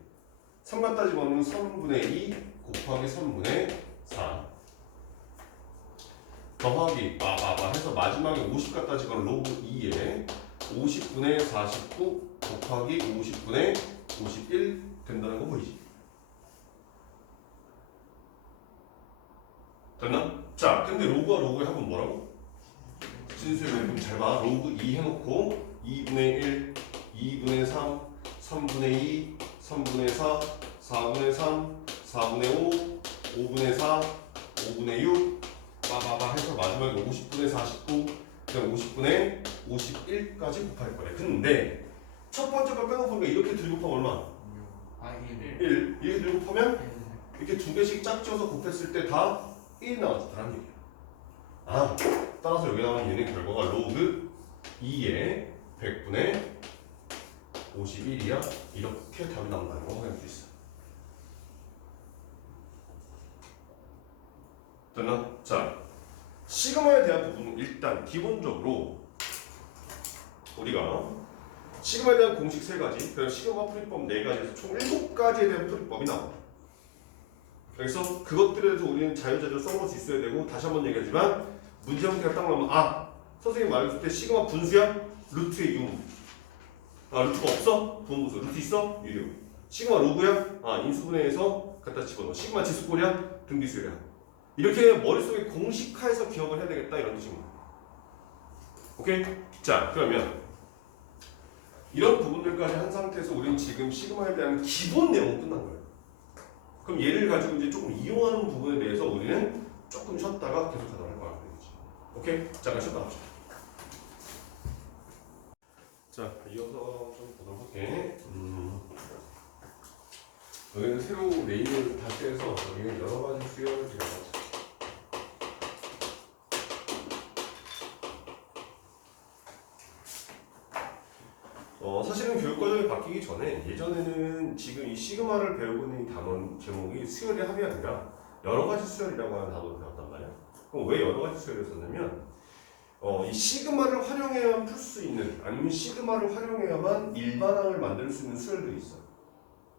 3 갖다 집어넣으면 3분의 2 곱하기 3분의 4 더하기 해서 마지막에 50 갖다 집어넣으면 로그 2에 50분의 49 곱하기 50분의 51 된다는 거 보이지? 됐나? 자, 근데 로그와 로그의 합은 뭐라고? 진수의 그럼 잘 봐. 로그 2 해놓고 2분의 1, 2분의 3, 3분의 2, 3분의 4, 4분의 3, 4분의 5, 5분의 4, 5분의 6 해서 마지막에 50분의 49 그다음 50분의 51까지 곱할 거래. 근데 첫 번째 걸 빼놓고 이렇게 들고 곱하면 얼마? 1 이렇게 들고 곱하면 이렇게 두 개씩 짝지어서 곱했을 때 다 1 나왔다는 얘기야. 아, 따라서 여기 나오는 얘는 결과가 로그 2의 100분의 51이야. 이렇게 답이 나온다는 거 확인할 수 있어. 됐나? 자, 시그마에 대한 부분은 일단 기본적으로 우리가 시그마에 대한 공식 3가지, 그래서 시그마 풀이법 4가지에서 총 7가지에 대한 풀이법이 나와. 그래서 그것들에 대해서 우리는 자유자재로 써볼 수 있어야 되고, 다시 한번 얘기하지만 문제 형태가 딱 나오면 선생님 말했을 때 시그마 분수야? 루트의 유. 루트가 없어? 분모수. 루트 있어? 유료. 시그마 로그야? 인수분해해서 갖다 집어넣어. 시그마 지수꼴이야? 등비수야. 이렇게 머릿속에 공식화해서 기억을 해야 되겠다 이런 뜻입니다. 오케이? 자, 그러면 이런 부분들까지 한 상태에서 우리는 지금 시그마에 대한 기본 내용은 끝난 거예요. 그럼 얘를 가지고 이제 조금 이용하는 부분에 대해서 우리는 조금 쉬었다가 계속 하도록 할 거야. 오케이? 잠깐 쉬었다 갑시다. 자, 이어서 좀 보도록 할게. 여기는 새로 네임을 다시 해서 여기는 여러 가지 수열이라고 하죠. 사실은 교육과정이 바뀌기 전에 예전에는 지금 이 시그마를 배우고 있는 이 단원 제목이 수열의 합이 아니라 여러 가지 수열이라고 하는 단어를 배웠단 말이야. 그럼 왜 여러 가지 수열을 썼냐면 이 시그마를 활용해야만 풀 수 있는 아니면 시그마를 활용해야만 일반항을 만들 수 있는 수열들이 있어.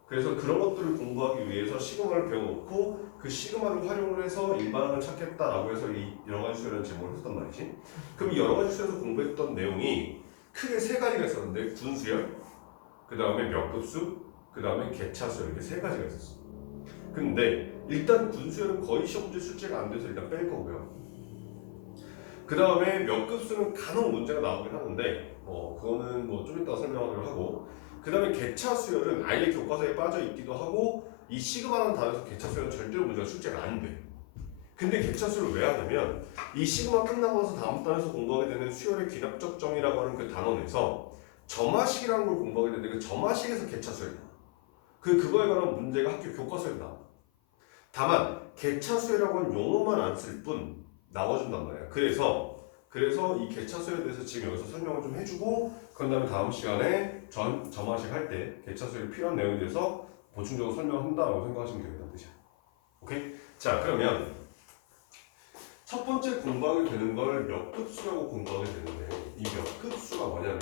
그래서 그런 것들을 공부하기 위해서 시그마를 배워놓고 그 시그마를 활용을 해서 일반항을 찾겠다라고 해서 이 여러 가지 수열이라는 제목을 했단 말이지. 그럼 이 여러 가지 수열에서 공부했던 내용이 크게 세 가지가 있었는데 군수열, 그 다음에 몇 급수, 그 다음에 개차수열 이렇게 세 가지가 있었어. 근데 일단 군수열은 거의 시험 문제 출제가 안 돼서 일단 뺄 거고요. 그 다음에 몇 급수는 간혹 문제가 나오긴 하는데 그거는 뭐 좀 이따 설명하기로 하고, 그 다음에 개차수열은 아예 교과서에 빠져 있기도 하고 이 시그마라는 단어에서 개차수열은 절대로 문제가 출제가 안 돼. 근데 개차수를 왜 하냐면 이 시그마 끝나고 나서 다음 단에서 공부하게 되는 수열의 귀납적 정의라고 하는 그 단원에서 점화식이라는 걸 공부하게 되는데 그 점화식에서 개차수열이 나와. 그거에 관한 문제가 학교 교과서에 나와. 다만 개차수열이라고 하는 용어만 안 쓸 뿐 나와준단 말이야. 그래서 이 개차수열에 대해서 지금 여기서 설명을 좀 해주고 그런 다음에 다음 시간에 점화식 할 때 개차수열이 필요한 내용에 대해서 보충적으로 설명한다라고 생각하시면 되겠다는 뜻이야. 오케이? 자, 그러면 첫 번째 공부하게 되는 걸 몇 급수라고 공부하게 되는데 이 몇 급수가 뭐냐면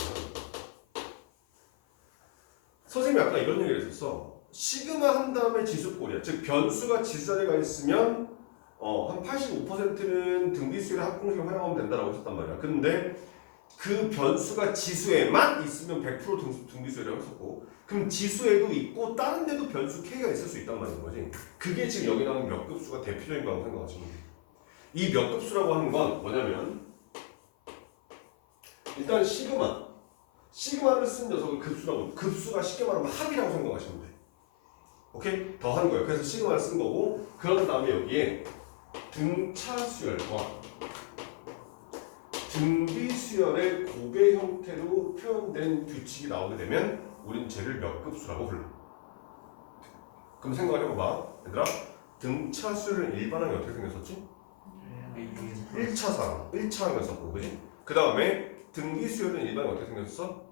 선생님이 아까 이런 얘기를 했었어. 시그마 한 다음에 지수꼴이야. 즉 변수가 지수자리가 있으면 한 85%는 등비수열의 합공식을 활용하면 된다라고 했었단 말이야. 근데 그 변수가 지수에만 있으면 100% 등비수열이라고 했었고, 그럼 지수에도 있고 다른 데도 변수 k가 있을 수 있단 말인 거지. 그게 지금 여기 나오는 몇 급수가 대표적인 거라고 생각하시면 돼. 이 몇 급수라고 하는 건 뭐냐면 일단 시그마를 쓴 녀석을 급수라고, 급수가 쉽게 말하면 합이라고 생각하시면 돼. 오케이? 더한 거예요. 그래서 시그마를 쓴 거고, 그런 다음에 여기에 등차수열과 등비수열의 고배 형태로 표현된 규칙이 나오게 되면 우린 쟤를 몇 급수라고 불러. 그럼 생각해봐봐. 얘들아, 등차수열은 일반항이 어떻게 생겼었지? 1차항이었었고, 그지? 그 다음에 등비수열은 일반항이 어떻게 생겼었어?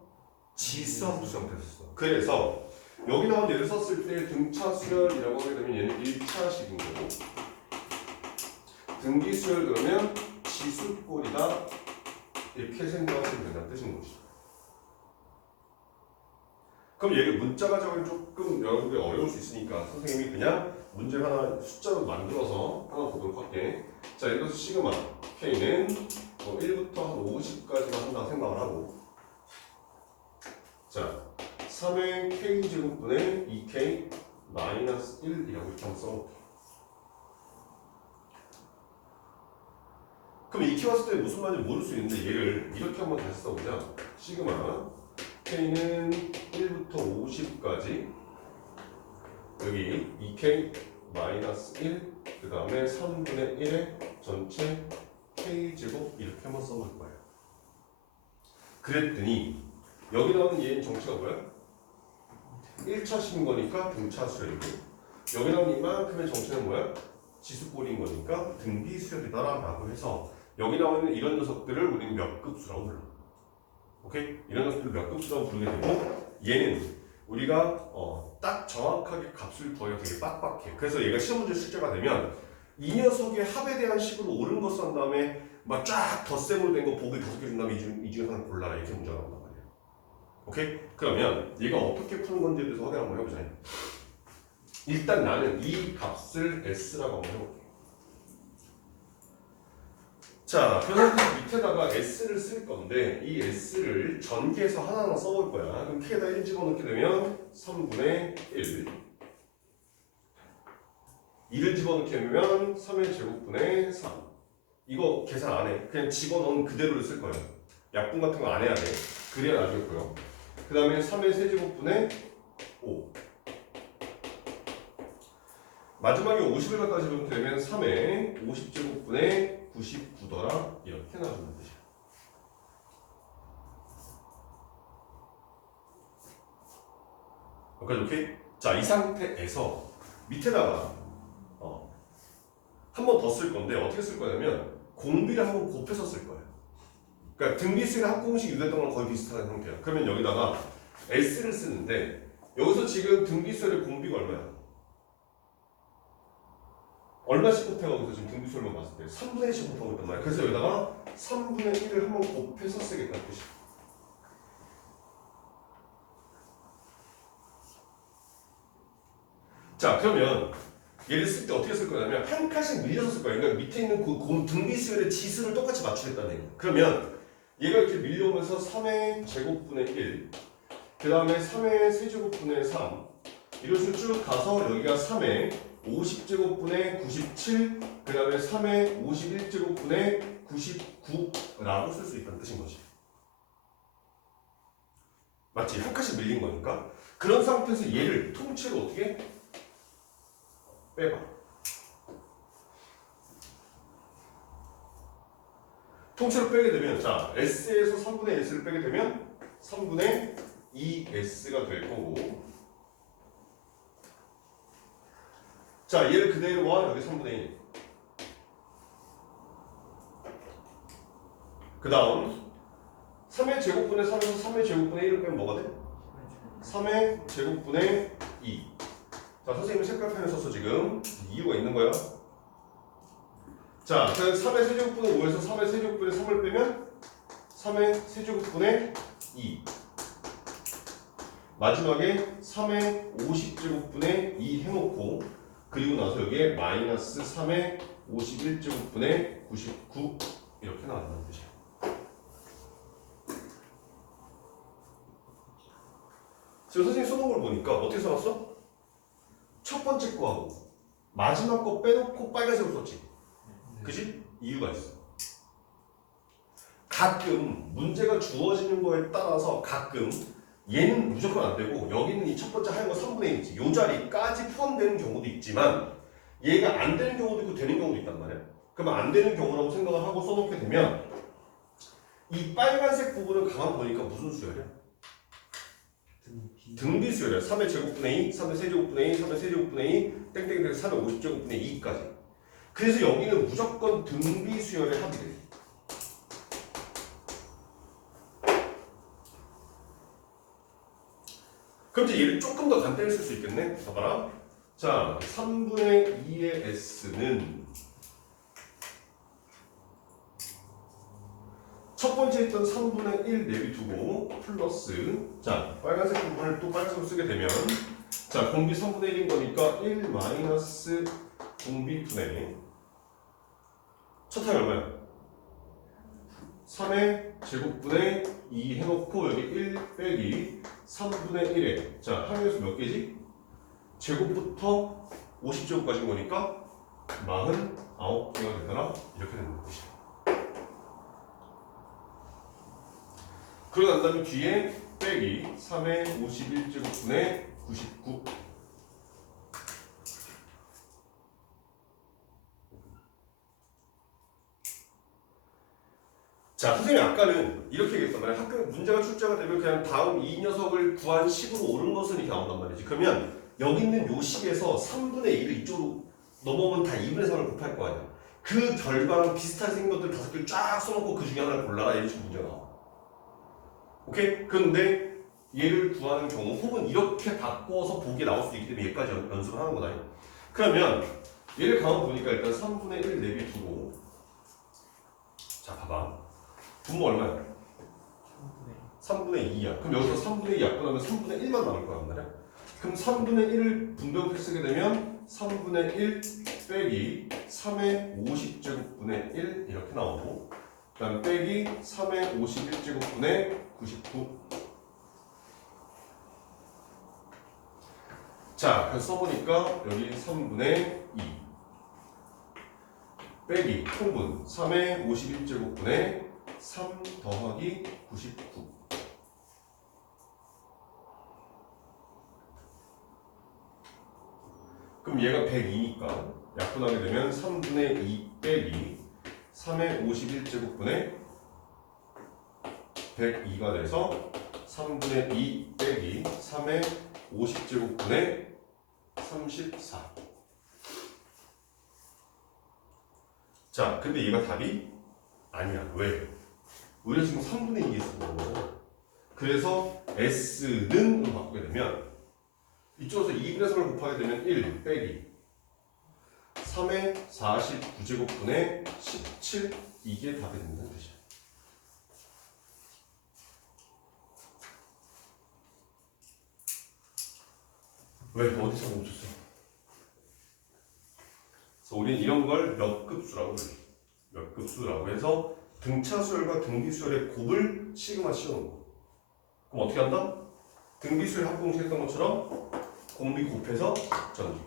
지수함수 형태였었어. 그래서 여기 나온 예를 썼을 때 등차수열이라고 하게 되면 얘는 1차식인 거고, 등비수열 그러면 지수꼴이다 이렇게 생각하시면 된다는 뜻인 거지. 그럼 얘를 문자가 적으면 조금 여러분들이 어려울 수 있으니까 선생님이 그냥 문제 하나 숫자로 만들어서 하나 보도록 할게. 자, 예를 들어서 시그마 K는 1부터 한 50까지만 한다고 생각을 하고, 자 3의 K제곱분의 2K 마이너스 1이라고 이렇게 한번 써볼게. 그럼 이 키 왔을 때 무슨 말인지 모를 수 있는데 얘를 이렇게 한번 다시 써보자. 시그마 K는 1부터 50까지 여기 2K 마이너스 1 그 다음에 3분의 1의 전체 K제곱 이렇게 한번 써볼 거예요. 그랬더니 여기 나오는 얘는 정체가 뭐야? 1차식인 거니까 등차수열이고, 여기 나오는 이만큼의 정체는 뭐야? 지수꼴인 거니까 등비수열이다라고 해서 여기 나오는 이런 녀석들을 우리는 몇 급수라고 불러. 오케이? 이런 녀석들을 몇 급수라고 부르게 되고, 얘는 우리가 딱 정확하게 값을 구하기가 되게 빡빡해. 그래서 얘가 시험 문제 출제가 되면 이 녀석의 합에 대한 식으로 옳은 거 쓴 다음에 막 쫙 덧셈으로 된 거 보기 5개 준 다음에 이 중에 하나 골라라 이렇게 문제가 나온단 말이야. 오케이? 그러면 얘가 어떻게 푸는 건지에 대해서 확인 한번 해보자. 일단 나는 이 값을 S라고 한번 해볼게. 자, 그래서 밑에다가 S를 쓸 건데 이 S를 전개해서 하나하나 써볼 거야. 그럼 K에다 1 집어넣게 되면 3분의 1 2를 집어넣게 되면 3의 제곱분의 3. 이거 계산 안 해. 그냥 집어넣은 그대로를 쓸 거예요. 약분 같은 거 안 해야 돼. 그래야 나중에 보여. 그 다음에 3의 세제곱분의 5. 마지막에 50을 갖다 집어넣게 되면 3의 50제곱분의 99더라 이렇게 나오는 뜻이야. 오케이? 자, 이 상태에서 밑에다가 한 번 더 쓸 건데 어떻게 쓸 거냐면 공비를 한번 곱해서 쓸 거예요. 그러니까 등비수가 한 공식 유도했던 거랑 거의 비슷한 형태야. 그러면 여기다가 S를 쓰는데 여기서 지금 등비수의 공비가 얼마야? 얼마씩 곱해가고 있어 지금 등비수를 봤을 때 3분의 1씩 곱하고 있단 말이야. 그래서 여기다가 3분의 1을 한번 곱해서 쓰겠다는 뜻이야. 자, 그러면 얘를 쓸 때 어떻게 쓸 거냐면 한 칸씩 밀려서 쓸 거야. 그러니까 밑에 있는 그 등비수열의 지수를 똑같이 맞추겠다는 얘기야. 그러면 얘가 이렇게 밀려오면서 3의 제곱분의 1, 그 다음에 3의 세제곱분의 3 이런 식으로 쭉 가서 여기가 3의 50제곱분의 97, 그 다음에 3의 51제곱분의 99라고 쓸 수 있다는 뜻인 거지. 맞지? 한 칸씩 밀린 거니까. 그런 상태에서 얘를 통째로 어떻게 빼봐. 통째로 빼게 되면 자 S에서 3분의 S를 빼게 되면 3분의 2S가 될 거고 자 얘를 그대로 와 여기 3분의 1 그 다음 3의 제곱분의 3에서 3의 제곱분의 1을 빼면 뭐가 돼? 3의 제곱분의 2 자 선생님이 색깔펜을 썼어 지금 이유가 있는 거야. 자, 그 3의 세제곱분의 5에서 3의 세제곱분의 3을 빼면 3의 세제곱분의 2 마지막에 3의 50제곱분의 2 해놓고 그리고 나서 여기에 마이너스 3의 51제곱분의 99 이렇게 나온다는 뜻이야. 지금 선생님 써놓은 걸 보니까 어떻게 써놨어? 첫 번째 거하고 마지막 거 빼놓고 빨간색으로 썼지. 그지? 이유가 있어. 가끔 문제가 주어지는 거에 따라서 가끔 얘는 무조건 안 되고 여기는 이 첫 번째 하얀 거 3분의 1이지. 요 자리까지 포함되는 경우도 있지만 얘가 안 되는 경우도 있고 되는 경우도 있단 말이야. 그러면 안 되는 경우라고 생각을 하고 써놓게 되면 이 빨간색 부분을 가만 보니까 무슨 수열이야? 등비수열이야. 3의 제곱분의 2, 3의 세제곱분의 2, 3의 세제곱분의 2, 땡땡땡 3의 50제곱분의 2까지. 그래서 여기는 무조건 등비수열의 합이 돼. 그럼 이제 얘를 조금 더 간단히 쓸 수 있겠네. 봐봐라. 자, 3분의 2의 S는 첫 번째 있던 3분의 1 내비두고 플러스 자 빨간색 부분을 또 빨간색으로 쓰게 되면 자 공비 3분의 1인 거니까 1 마이너스 공비분의 첫 항이 얼마야? 3의 제곱분의 2 해놓고 여기 1 빼기 3분의 1에 자 항에서 몇 개지? 제곱부터 50제곱까지인 거니까 49개가 되더라 이렇게 되는 것이야. 그러고 난 다음에 뒤에 빼기 3의 51제곱분의 99 자, 선생님이 아까는 이렇게 얘기했단 말이야. 학교 문제가 출제가 되면 그냥 다음 이 녀석을 구한 식으로 옳은 것은 이렇게 나온단 말이지. 그러면 여기 있는 요 식에서 3분의 1을 이쪽으로 넘어오면 다 2분의 3을 곱할 거 아니야. 그 결과랑 비슷하게 생긴 것들 5개를 쫙 써놓고 그 중에 하나를 골라라 이런 식으로 문제가 나와. 오케이? 그런데 얘를 구하는 경우 혹은 이렇게 바꿔서 보기에 나올 수도 있기 때문에 얘까지 연습을 하는 거다. 그러면 얘를 가만 보니까 일단 3분의 1 내비두고 자 봐봐. 분모 얼마야? 3분의 2야. 그럼 여기서 3분의 2 약분하면 3분의 1만 남을 거란 말이야. 그럼 3분의 1을 분배곱해 쓰게 되면 3분의 1 빼기 3의 50제곱분의 1 이렇게 나오고 그 다음 빼기 3의 51제곱분의 99 자, 그래서 써보니까 여기 3분의 2 빼기 통분 3의 51제곱분의 3 더하기 99 그럼 얘가 102니까 약분하게 되면 3분의 2 빼기 3의 51제곱분의 102가 돼서 3분의 2 빼기 3의 50제곱분의 34. 자, 근데 얘가 답이 아니야. 왜? 우리가 지금 3분의 2에 쓰는 거잖아. 그래서 S는 로 바꾸게 되면 이쪽에서 2분의 3을 곱하게 되면 1 빼기 3의 49제곱분의 17 이게 답이 된다는 뜻이야. 왜? 어디서 멈췄어? 그래서 우리는 이런 걸 몇 급수라고 불러. 몇 급수라고 해서 등차 수열과 등비 수열의 곱을 시그마 씌우는 거. 그럼 어떻게 한다? 등비 수열 합공식 했던 것처럼 공비 곱해서 전기.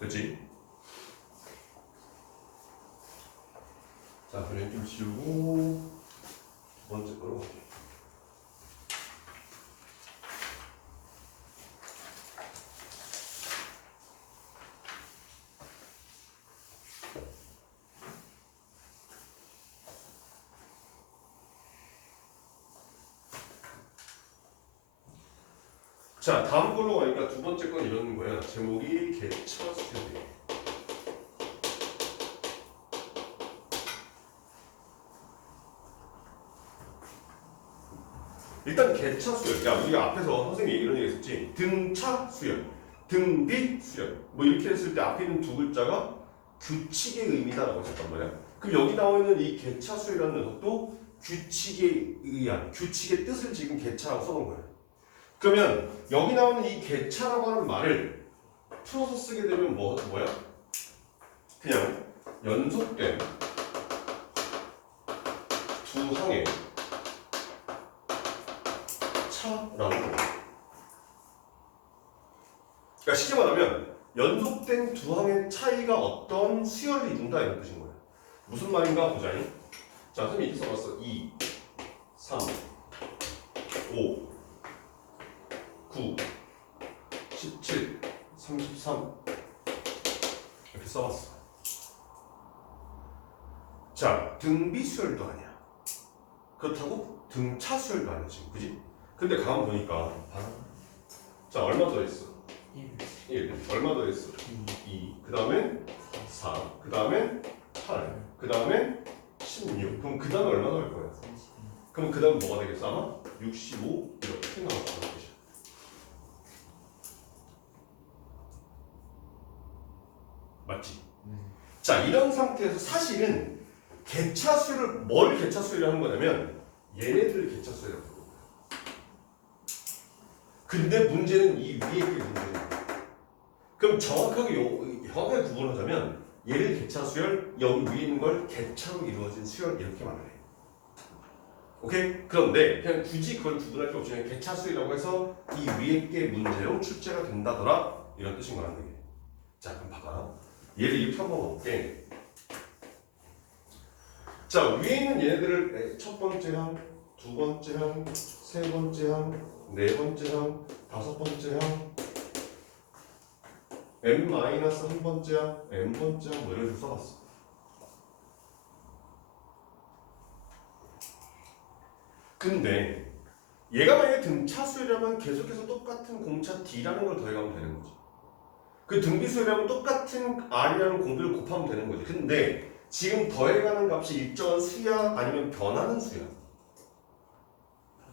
됐지? 자, 그럼 좀 지우고 두 번째 거로 갈게요. 자, 다음 걸로 가니까 두 번째 건 이런 거야. 제목이 개차 수열이에요. 일단 개차 수열. 야, 우리가 앞에서 선생님이 이런 얘기 했었지. 등차 수열, 등비 수열. 뭐 이렇게 했을 때 앞에 있는 두 글자가 규칙의 의미다라고 했었단 말이야. 그럼 여기 나와 있는 이 개차 수열이라는 녀석도 규칙에 의한, 규칙의 뜻을 지금 개차라고 써놓은 거야. 그러면 여기 나오는 이 개차라고 하는 말을 풀어서 쓰게 되면 뭐야? 그냥 연속된 두 항의 차라는 거예요. 그러니까 쉽게 말하면 연속된 두 항의 차이가 어떤 수열을 이룬다 이런 뜻인 거예요. 무슨 말인가 보자니. 자, 선생님이 이렇게 써봤어. 2, 3, 5, 9, 17, 33 이렇게 써봤어. 자, 등비 수열도 아니야. 그렇다고 등차 수열도 아니야 지금, 그지? 근데 가만 보니까 자, 얼마 더했어? 1. 얼마 더했어? 2. 그 다음에 4. 그 다음에 8. 그 다음에 16. 그럼 그 다음에 얼마 더 할 거야? 그럼 그 다음 뭐가 되겠어? 아마 65 이렇게 나올 거야. 맞지? 자, 이런 상태에서 사실은 개차수를 뭘 개차수를 하는 거냐면 얘네들 개차수라고 부르는 거야. 근데 문제는 이 위에 게 문제야. 그럼 정확하게 구분하자면 얘를 개차수열, 여기 위에 있는 걸 개차로 이루어진 수열 이렇게 말을 해. 오케이? 그런데 그냥 굳이 그걸 구분할 필요 없이 그냥 개차수열이라고 해서 이 위에 게 문제로 출제가 된다더라 이런 뜻인 거란 얘기야. 자, 그럼 봐봐. 얘를 이렇게 한번 볼게. 자, 위에 있는 얘네들을 첫 번째 항, 두 번째 항, 세 번째 항, 네 번째 항, 다섯 번째 항, n-한 번째 항, n 번째 항 뭐 이런 식으로 써봤어. 근데 얘가 만약에 등차 수열이라면 계속해서 똑같은 공차 D라는 걸 더해가면 되는 거지. 그 등비수열이라면 똑같은 R이라는 공비를 곱하면 되는 거지. 근데 지금 더해가는 값이 일정한 수야 아니면 변하는 수야?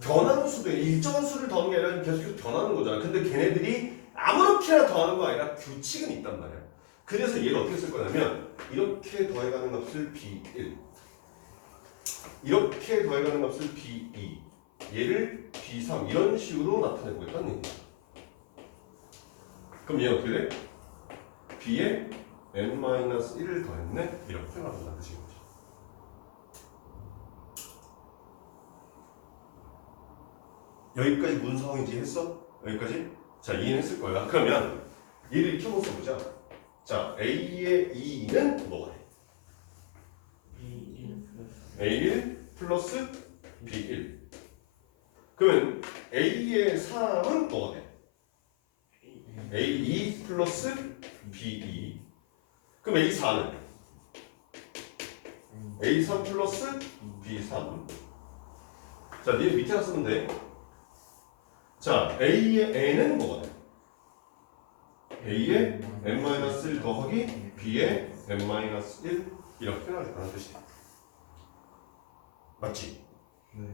변하는 수도 일정한 수를 더하는 게 아니라 계속 변하는 거잖아. 근데 걔네들이 아무렇게나 더하는 거 아니라 규칙은 있단 말이야. 그래서 얘를 어떻게 쓸 거냐면 이렇게 더해가는 값을 B1, 이렇게 더해가는 값을 B2, 얘를 B3 이런 식으로 나타내보겠다는 얘기야. 그럼 얘는 어떻게 돼? B에 n-1을 더했네? 이렇게 생각한다는 뜻인 거지. 여기까지 무슨 상황인지 했어? 여기까지? 자, 이해했을 거야. 그러면 얘를 이렇게 한번 써보자. 자, A의 2는 뭐가 돼? A1 플러스 B1. 그러면 A의 3은 뭐가 돼? A2 플러스 B2. 그럼 A4는 A3 플러스 B3. 자, 니 밑에다 쓰면 돼. 자, A의 n은 뭐가 돼? A의 n-1 더하기 B의 n-1 이렇게 나겠다는 뜻이야. 맞지? 네.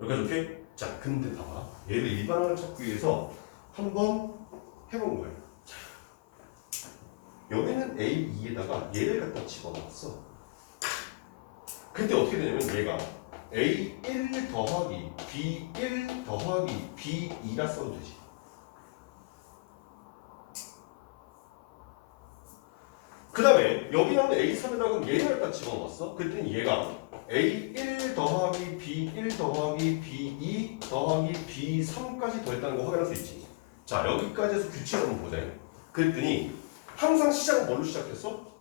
여기까지 오케이? 자, 근데 봐봐. 얘를 일반항을 찾기 위해서 한번 해본 거야. 자, 여기는 A2에다가 얘를 갖다 집어넣었어. 그때 어떻게 되냐면 얘가 A1 더하기 B1 더하기 B2라 써도 되지. 그 다음에 여기 나오는 A3에다가 얘를 갖다 집어넣었어. 그랬더니 얘가 A1 더하기 B1 더하기 B2 더하기 B3까지 더했다는 거 확인할 수 있지. 자, 여기까지 해서 규칙을 한번 보자. 그랬더니 항상 시작은 뭘로 시작했어?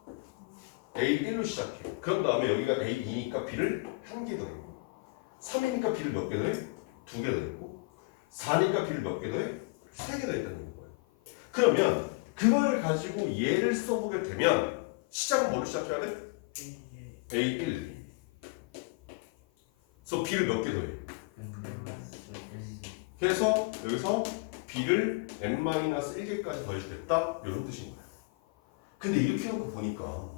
A1로 시작해. 그런 다음에 여기가 A2니까 B를 한 개 더했고 3이니까 B를 몇 개 더해? 두 개 더했고 4니까 B를 몇 개 더해? 세 개 더했다는 거예요. 그러면 그걸 가지고 얘를 써보게 되면 시작은 뭘로 시작해야 돼? A1. 그래서 B를 몇 개 더해? 그래서 여기서 B를 n-1개까지 더해주겠다 이런 뜻인 거야. 근데 이렇게 놓고 보니까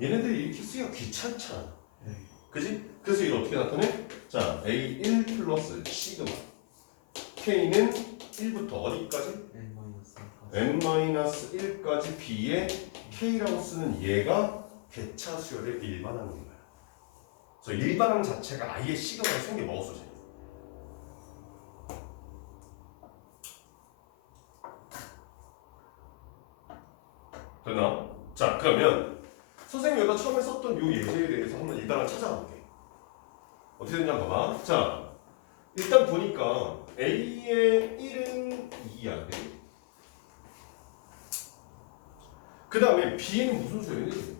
얘네들이 이렇게 쓰기가 귀찮잖아. 그지? 그래서 이걸 어떻게 나타내? 자, A1 플러스 시그마 K는 1부터 어디까지? n-1까지 B의 K라고 쓰는 얘가 개차 수열의 일반항인 거야. 그래서 일반항 자체가 아예 시그마를 생겨 먹었어. 쟤. 됐나? 자, 그러면 선생님이 여기다 처음에 썼던 이 예제에 대해서 한번 일단은 찾아가 볼게. 어떻게 되냐 봐봐. 자, 일단 보니까 A의 1은 2야. 그 다음에 B는 무슨 수열이니?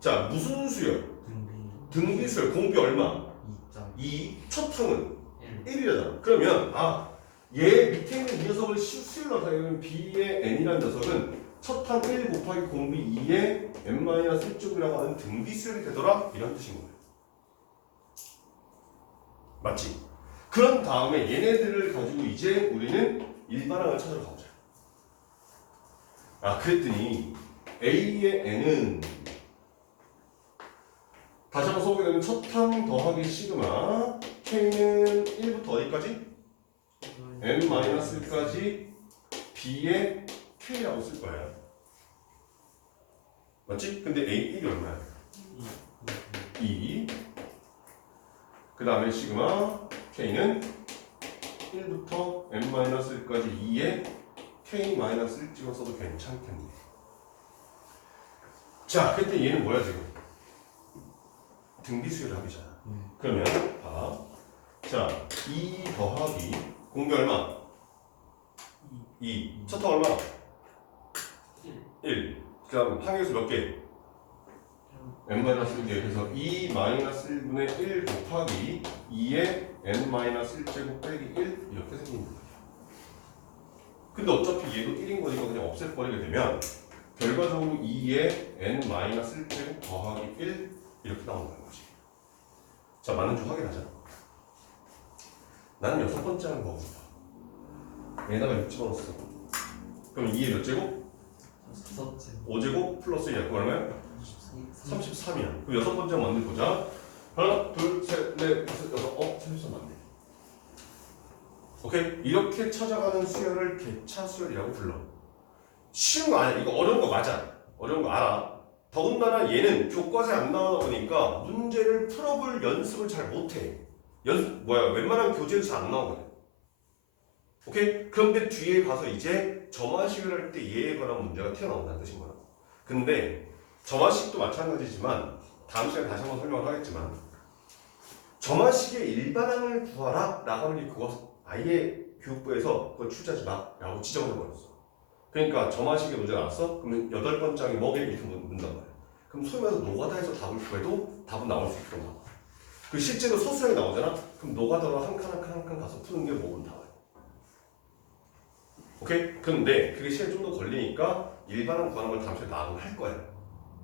자, 무슨 수열? 등비 수열. 공비 얼마? 2. 첫 항은 1이잖아. 그러면 얘 밑에 있는 이 녀석을 수열로 나타내면 B의 n이라는 녀석은 첫 항 1 곱하기 공비 2의 n-1제곱이라고 하는 등비 수열이 되더라 이런 뜻인 거예요. 맞지? 그런 다음에 얘네들을 가지고 이제 우리는 일반항을 찾으러 가보자. 그랬더니 A의 n은 다시 한번 써보게 되면 첫 항 더하기 시그마 K는 1부터 어디까지? n-1까지 B의 K라고 쓸 거야. 맞지? 근데 A1이 얼마야? 2. 그 다음에 시그마 K는 1부터 n-1까지 2에 K-1 찍어서도 괜찮겠네. 자, 그때 얘는 뭐야 지금? 등비수열 합이잖아. 그러면 봐. 자, 2 더하기 공비 얼마? 2. 첫 항 얼마? 1. 그 다음 항에서 몇 개? n-1개. 그래서 2-1분의 1 곱하기 2의 n-1제곱 빼기 1 이렇게 생긴 거야. 근데 어차피 얘도 1인 거니까 그냥 없애버리게 되면 결과적으로 2의 n-1제곱 더하기 1 이렇게 나온다는 거지. 자, 맞는 줄 확인하자. 나는 6번째 하는 거고 얘다가 6 집어넣었어. 그럼 2의 몇 제곱? 5제곱 플러스 2야. 그거 얼마야? 33이야. 그럼 6번째 만들 보자. 하나, 둘, 셋, 넷, 다섯, 여섯. 33 맞네. 오케이? 이렇게 찾아가는 수열을 개차 수열이라고 불러. 쉬운 거 아니야. 이거 어려운 거 맞아. 어려운 거 알아. 더군다나 얘는 교과서에 안 나오다 보니까 문제를 풀어볼 연습을 잘 못해. 웬만한 교재에서 잘 안 나오거든. 오케이? 그런데 뒤에 가서 이제 점화식을 할 때 얘에 관한 문제가 튀어나온다는 뜻인 거야. 근데 점화식도 마찬가지지만 다음 시간에 다시 한번 설명을 하겠지만 점화식의 일반항을 구하라 라고 하는 게 그거 아예 교육부에서 그걸 출제하지 마 라고 지정을 해버렸어. 그러니까 점화식의 문제 나왔어? 그러면 8번장이 뭐게 이렇게 묻는단 말이야. 그럼 소위 말해서 노가다에서 답을 구해도 답은 나올 수 있던 거야. 그 실제로 서술형이 나오잖아? 그럼 노가다로 한 칸 한 칸 한 칸 가서 푸는 게 모은 답이야. 오케이? 근데 그게 시간이 좀 더 걸리니까 일반항 구하는 걸 다음 시간에 나는 할 거야.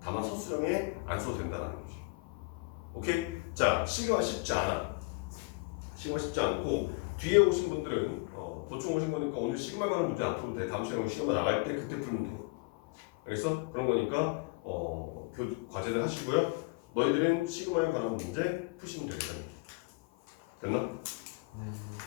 다만 서술형에 안 써도 된다는 거지. 오케이? 자, 시그마 쉽지 않아. 시그마 쉽지 않고 뒤에 오신 분들은 보충 오신 거니까 오늘 시그마 가는 문제 안 풀면 돼. 다음 시간에 시그마 나갈 때 그때 풀면 돼. 알겠어? 그런 거니까 과제를 하시고요. 너희들은 시그마에 관한 문제 푸시면 되겠다. 됐나? 네.